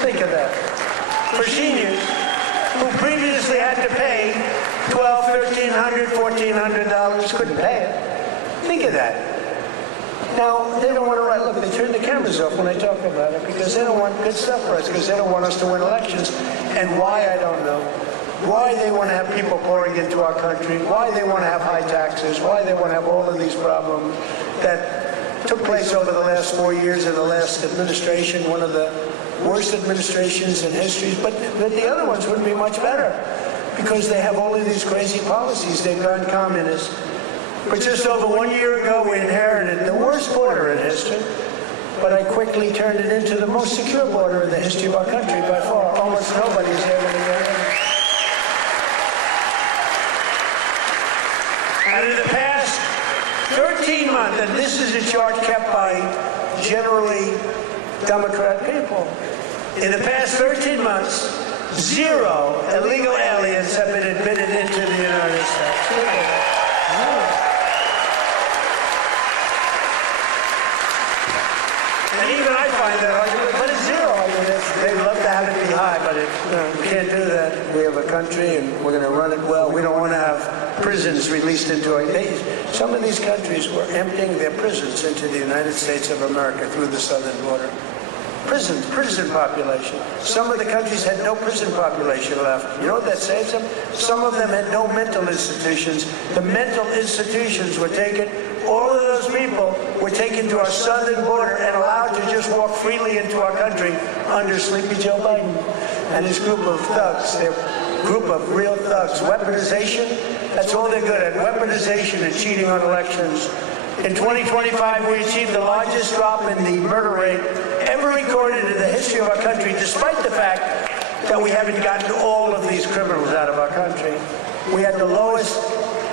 Think of that. For seniors who previously had to pay $1,200, $1,300, $1,400, couldn't pay it. Think of that. Now, they don't want to write. Look, they turn the cameras off when I talk about it because they don't want good stuff for us, because they don't want us to win elections. And why, I don't know. Why they want to have people pouring into our country, why they want to have high taxes, why they want to have all of these problems that took place over the last 4 years of the last administration, one of the worst administrations in history. But the other ones wouldn't be much better because they have all of these crazy policies. They've gone communist. But just over 1 year ago, we inherited the worst border in history, but I quickly turned it into the most secure border in the history of our country by far. Almost nobody's able to get in. And in the past 13 months, and this is a chart kept by generally Democrat people, in the past 13 months, 0 illegal aliens have been admitted into the United States. Zero. And even I find that hard, but it's 0. I mean, they'd love to have it be high, but we can't do that. We have a country, and we're going to run it well. We don't want to have prisons released into our days. Some of these countries were emptying their prisons into the United States of America through the southern border. Prison population. Some of the countries had no prison population left. You know what that saves them? Some of them had no mental institutions. The mental institutions were taken. All of those people were taken to our southern border and allowed to just walk freely into our country under Sleepy Joe Biden and his group of thugs, their group of real thugs. Weaponization, that's all they're good at, weaponization and cheating on elections. In 2025, we achieved the largest drop in the murder rate ever recorded in the history of our country, despite the fact that we haven't gotten all of these criminals out of our country. We had the lowest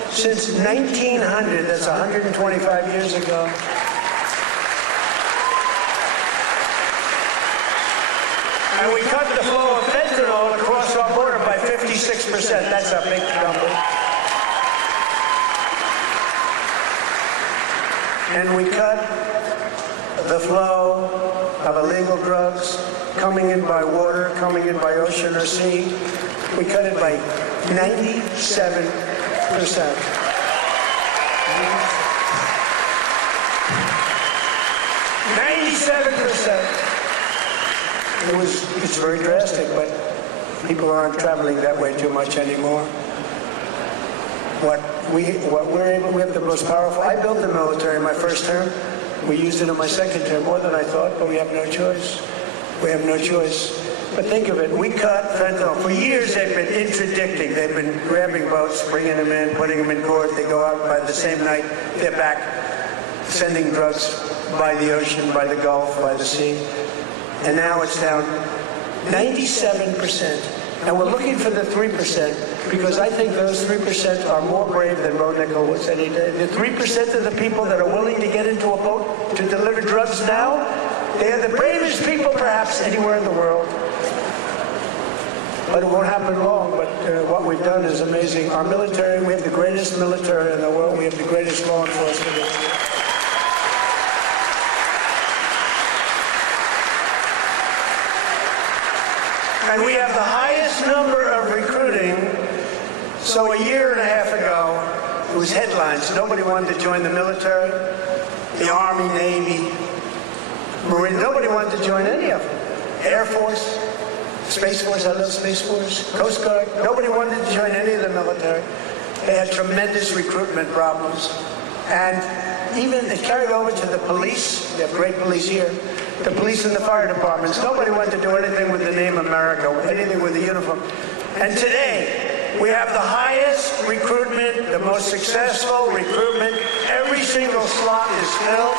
since 1900, that's 125 years ago. And we cut the flow of fentanyl across our border by 56%. That's a big number. And we cut the flow of illegal drugs coming in by water, coming in by ocean or sea. We cut it by 97%. 97%. It's very drastic, but people aren't traveling that way too much anymore. We have the most powerful. I built the military in my first term. We used it in my second term, more than I thought, but we have no choice. We have no choice. But think of it, we cut fentanyl. For years they've been interdicting. They've been grabbing boats, bringing them in, putting them in court. They go out by the same night, they're back sending drugs by the ocean, by the Gulf, by the sea. And now it's down 97%. And we're looking for the 3% because I think those 3% are more brave than Bo Nickel was any day. The 3% of the people that are willing to get into a boat to deliver drugs now, they are the bravest people perhaps anywhere in the world. But it won't happen long, but what we've done is amazing. Our military, we have the greatest military in the world. We have the greatest law enforcement in the world. And we have the highest number of recruiting. So a year and a half ago, it was headlines. Nobody wanted to join the military, the Army, Navy, Marine. Nobody wanted to join any of them. Air Force, Space Force, I love Space Force, Coast Guard. Nobody wanted to join any of the military. They had tremendous recruitment problems. And even it carried over to the police. They have great police here. The police and the fire departments. Nobody wanted to do anything with the name America, anything with the uniform. And today, we have the highest recruitment, the most successful recruitment. Every single slot is filled.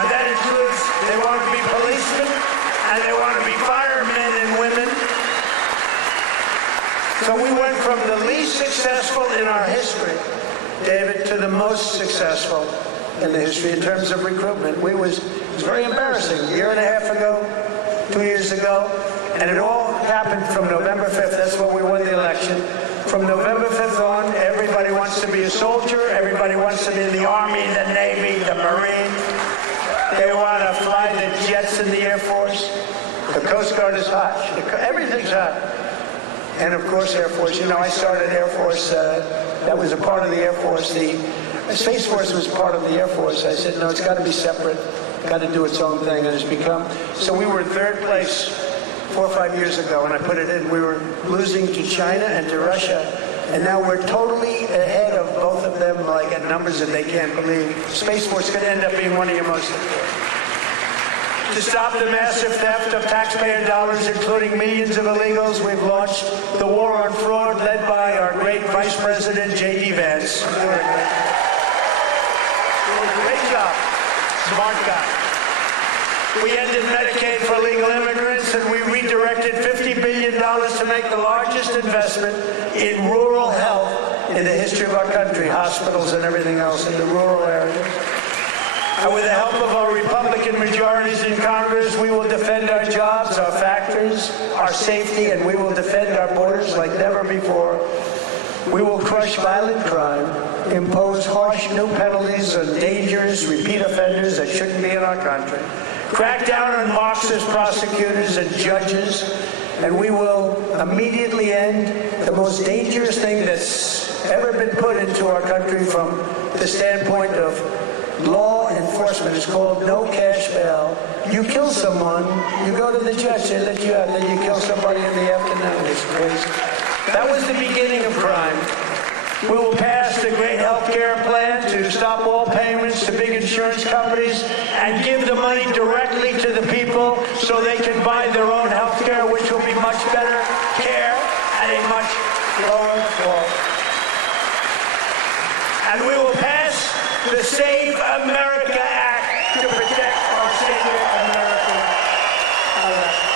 And that includes, they want to be policemen, and they want to be firemen and women. So we went from the least successful in our history, David, to the most successful in the history in terms of recruitment. It was very embarrassing. A year and a half ago, 2 years ago, and it all happened from November 5th. That's when we won the election. From November 5th on, everybody wants to be a soldier. Everybody wants to be in the Army, the Navy, the Marine. They want to fly the jets in the Air Force. The Coast Guard is hot. Everything's hot. And of course, Air Force. You know, I started Air Force. That was a part of the Air Force. The Space Force was part of the Air Force. I said, no, it's got to be separate, got to do its own thing, and it's become. So we were in third place 4 or 5 years ago, and I put it in. We were losing to China and to Russia, and now we're totally ahead of both of them, like at numbers that they can't believe. Space Force could end up being one of your most important. To stop the massive theft of taxpayer dollars, including millions of illegals, we've launched the war on fraud led by our great Vice President, J.D. Vance. Great job. Smart guy. We ended Medicaid for legal immigrants, and we redirected $50 billion to make the largest investment in rural health in the history of our country, hospitals and everything else in the rural areas. And with the help of our Republican majorities in Congress, we will defend our jobs, our factories, our safety, and we will defend our borders like never before. We will crush violent crime, impose harsh new penalties on dangerous repeat offenders that shouldn't be in our country, crack down on Marxist prosecutors and judges, and we will immediately end the most dangerous thing that's ever been put into our country from the standpoint of law enforcement. Is called no cash bail. You kill someone, you go to the judge, they let you out, then you kill somebody in the afternoon. It's crazy. That was the beginning of crime. We will pass the great health care plan to stop all payments to big insurance companies and give the money directly to the people so they can buy their own health care, which will be much better care at a much lower cost. And we will pass the Save America Act to protect our sacred American elections.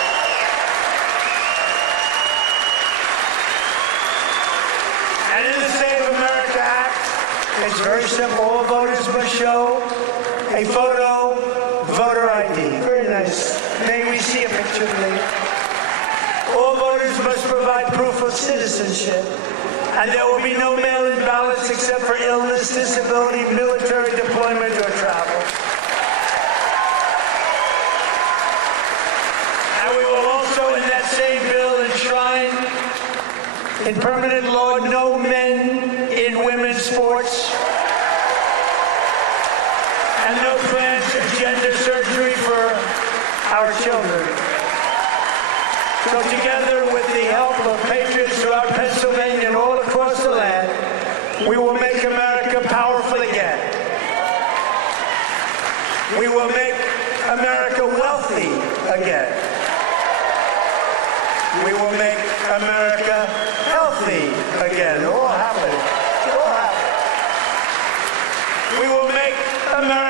And in the Save America Act, it's very simple. All voters must show a photo voter ID. Very nice. May we see a picture, please? All voters must provide proof of citizenship. And there will be no mail-in ballots except for illness, disability, military deployment, or travel. And we will also, in that same bill, enshrine in permanent law no men in women's sports and no transgender surgery for our children. So together with the help of patriots throughout Pennsylvania and all across the land, we will make America powerful again. We will make America wealthy again. We will make America healthy again. All happening. All happening. We will make America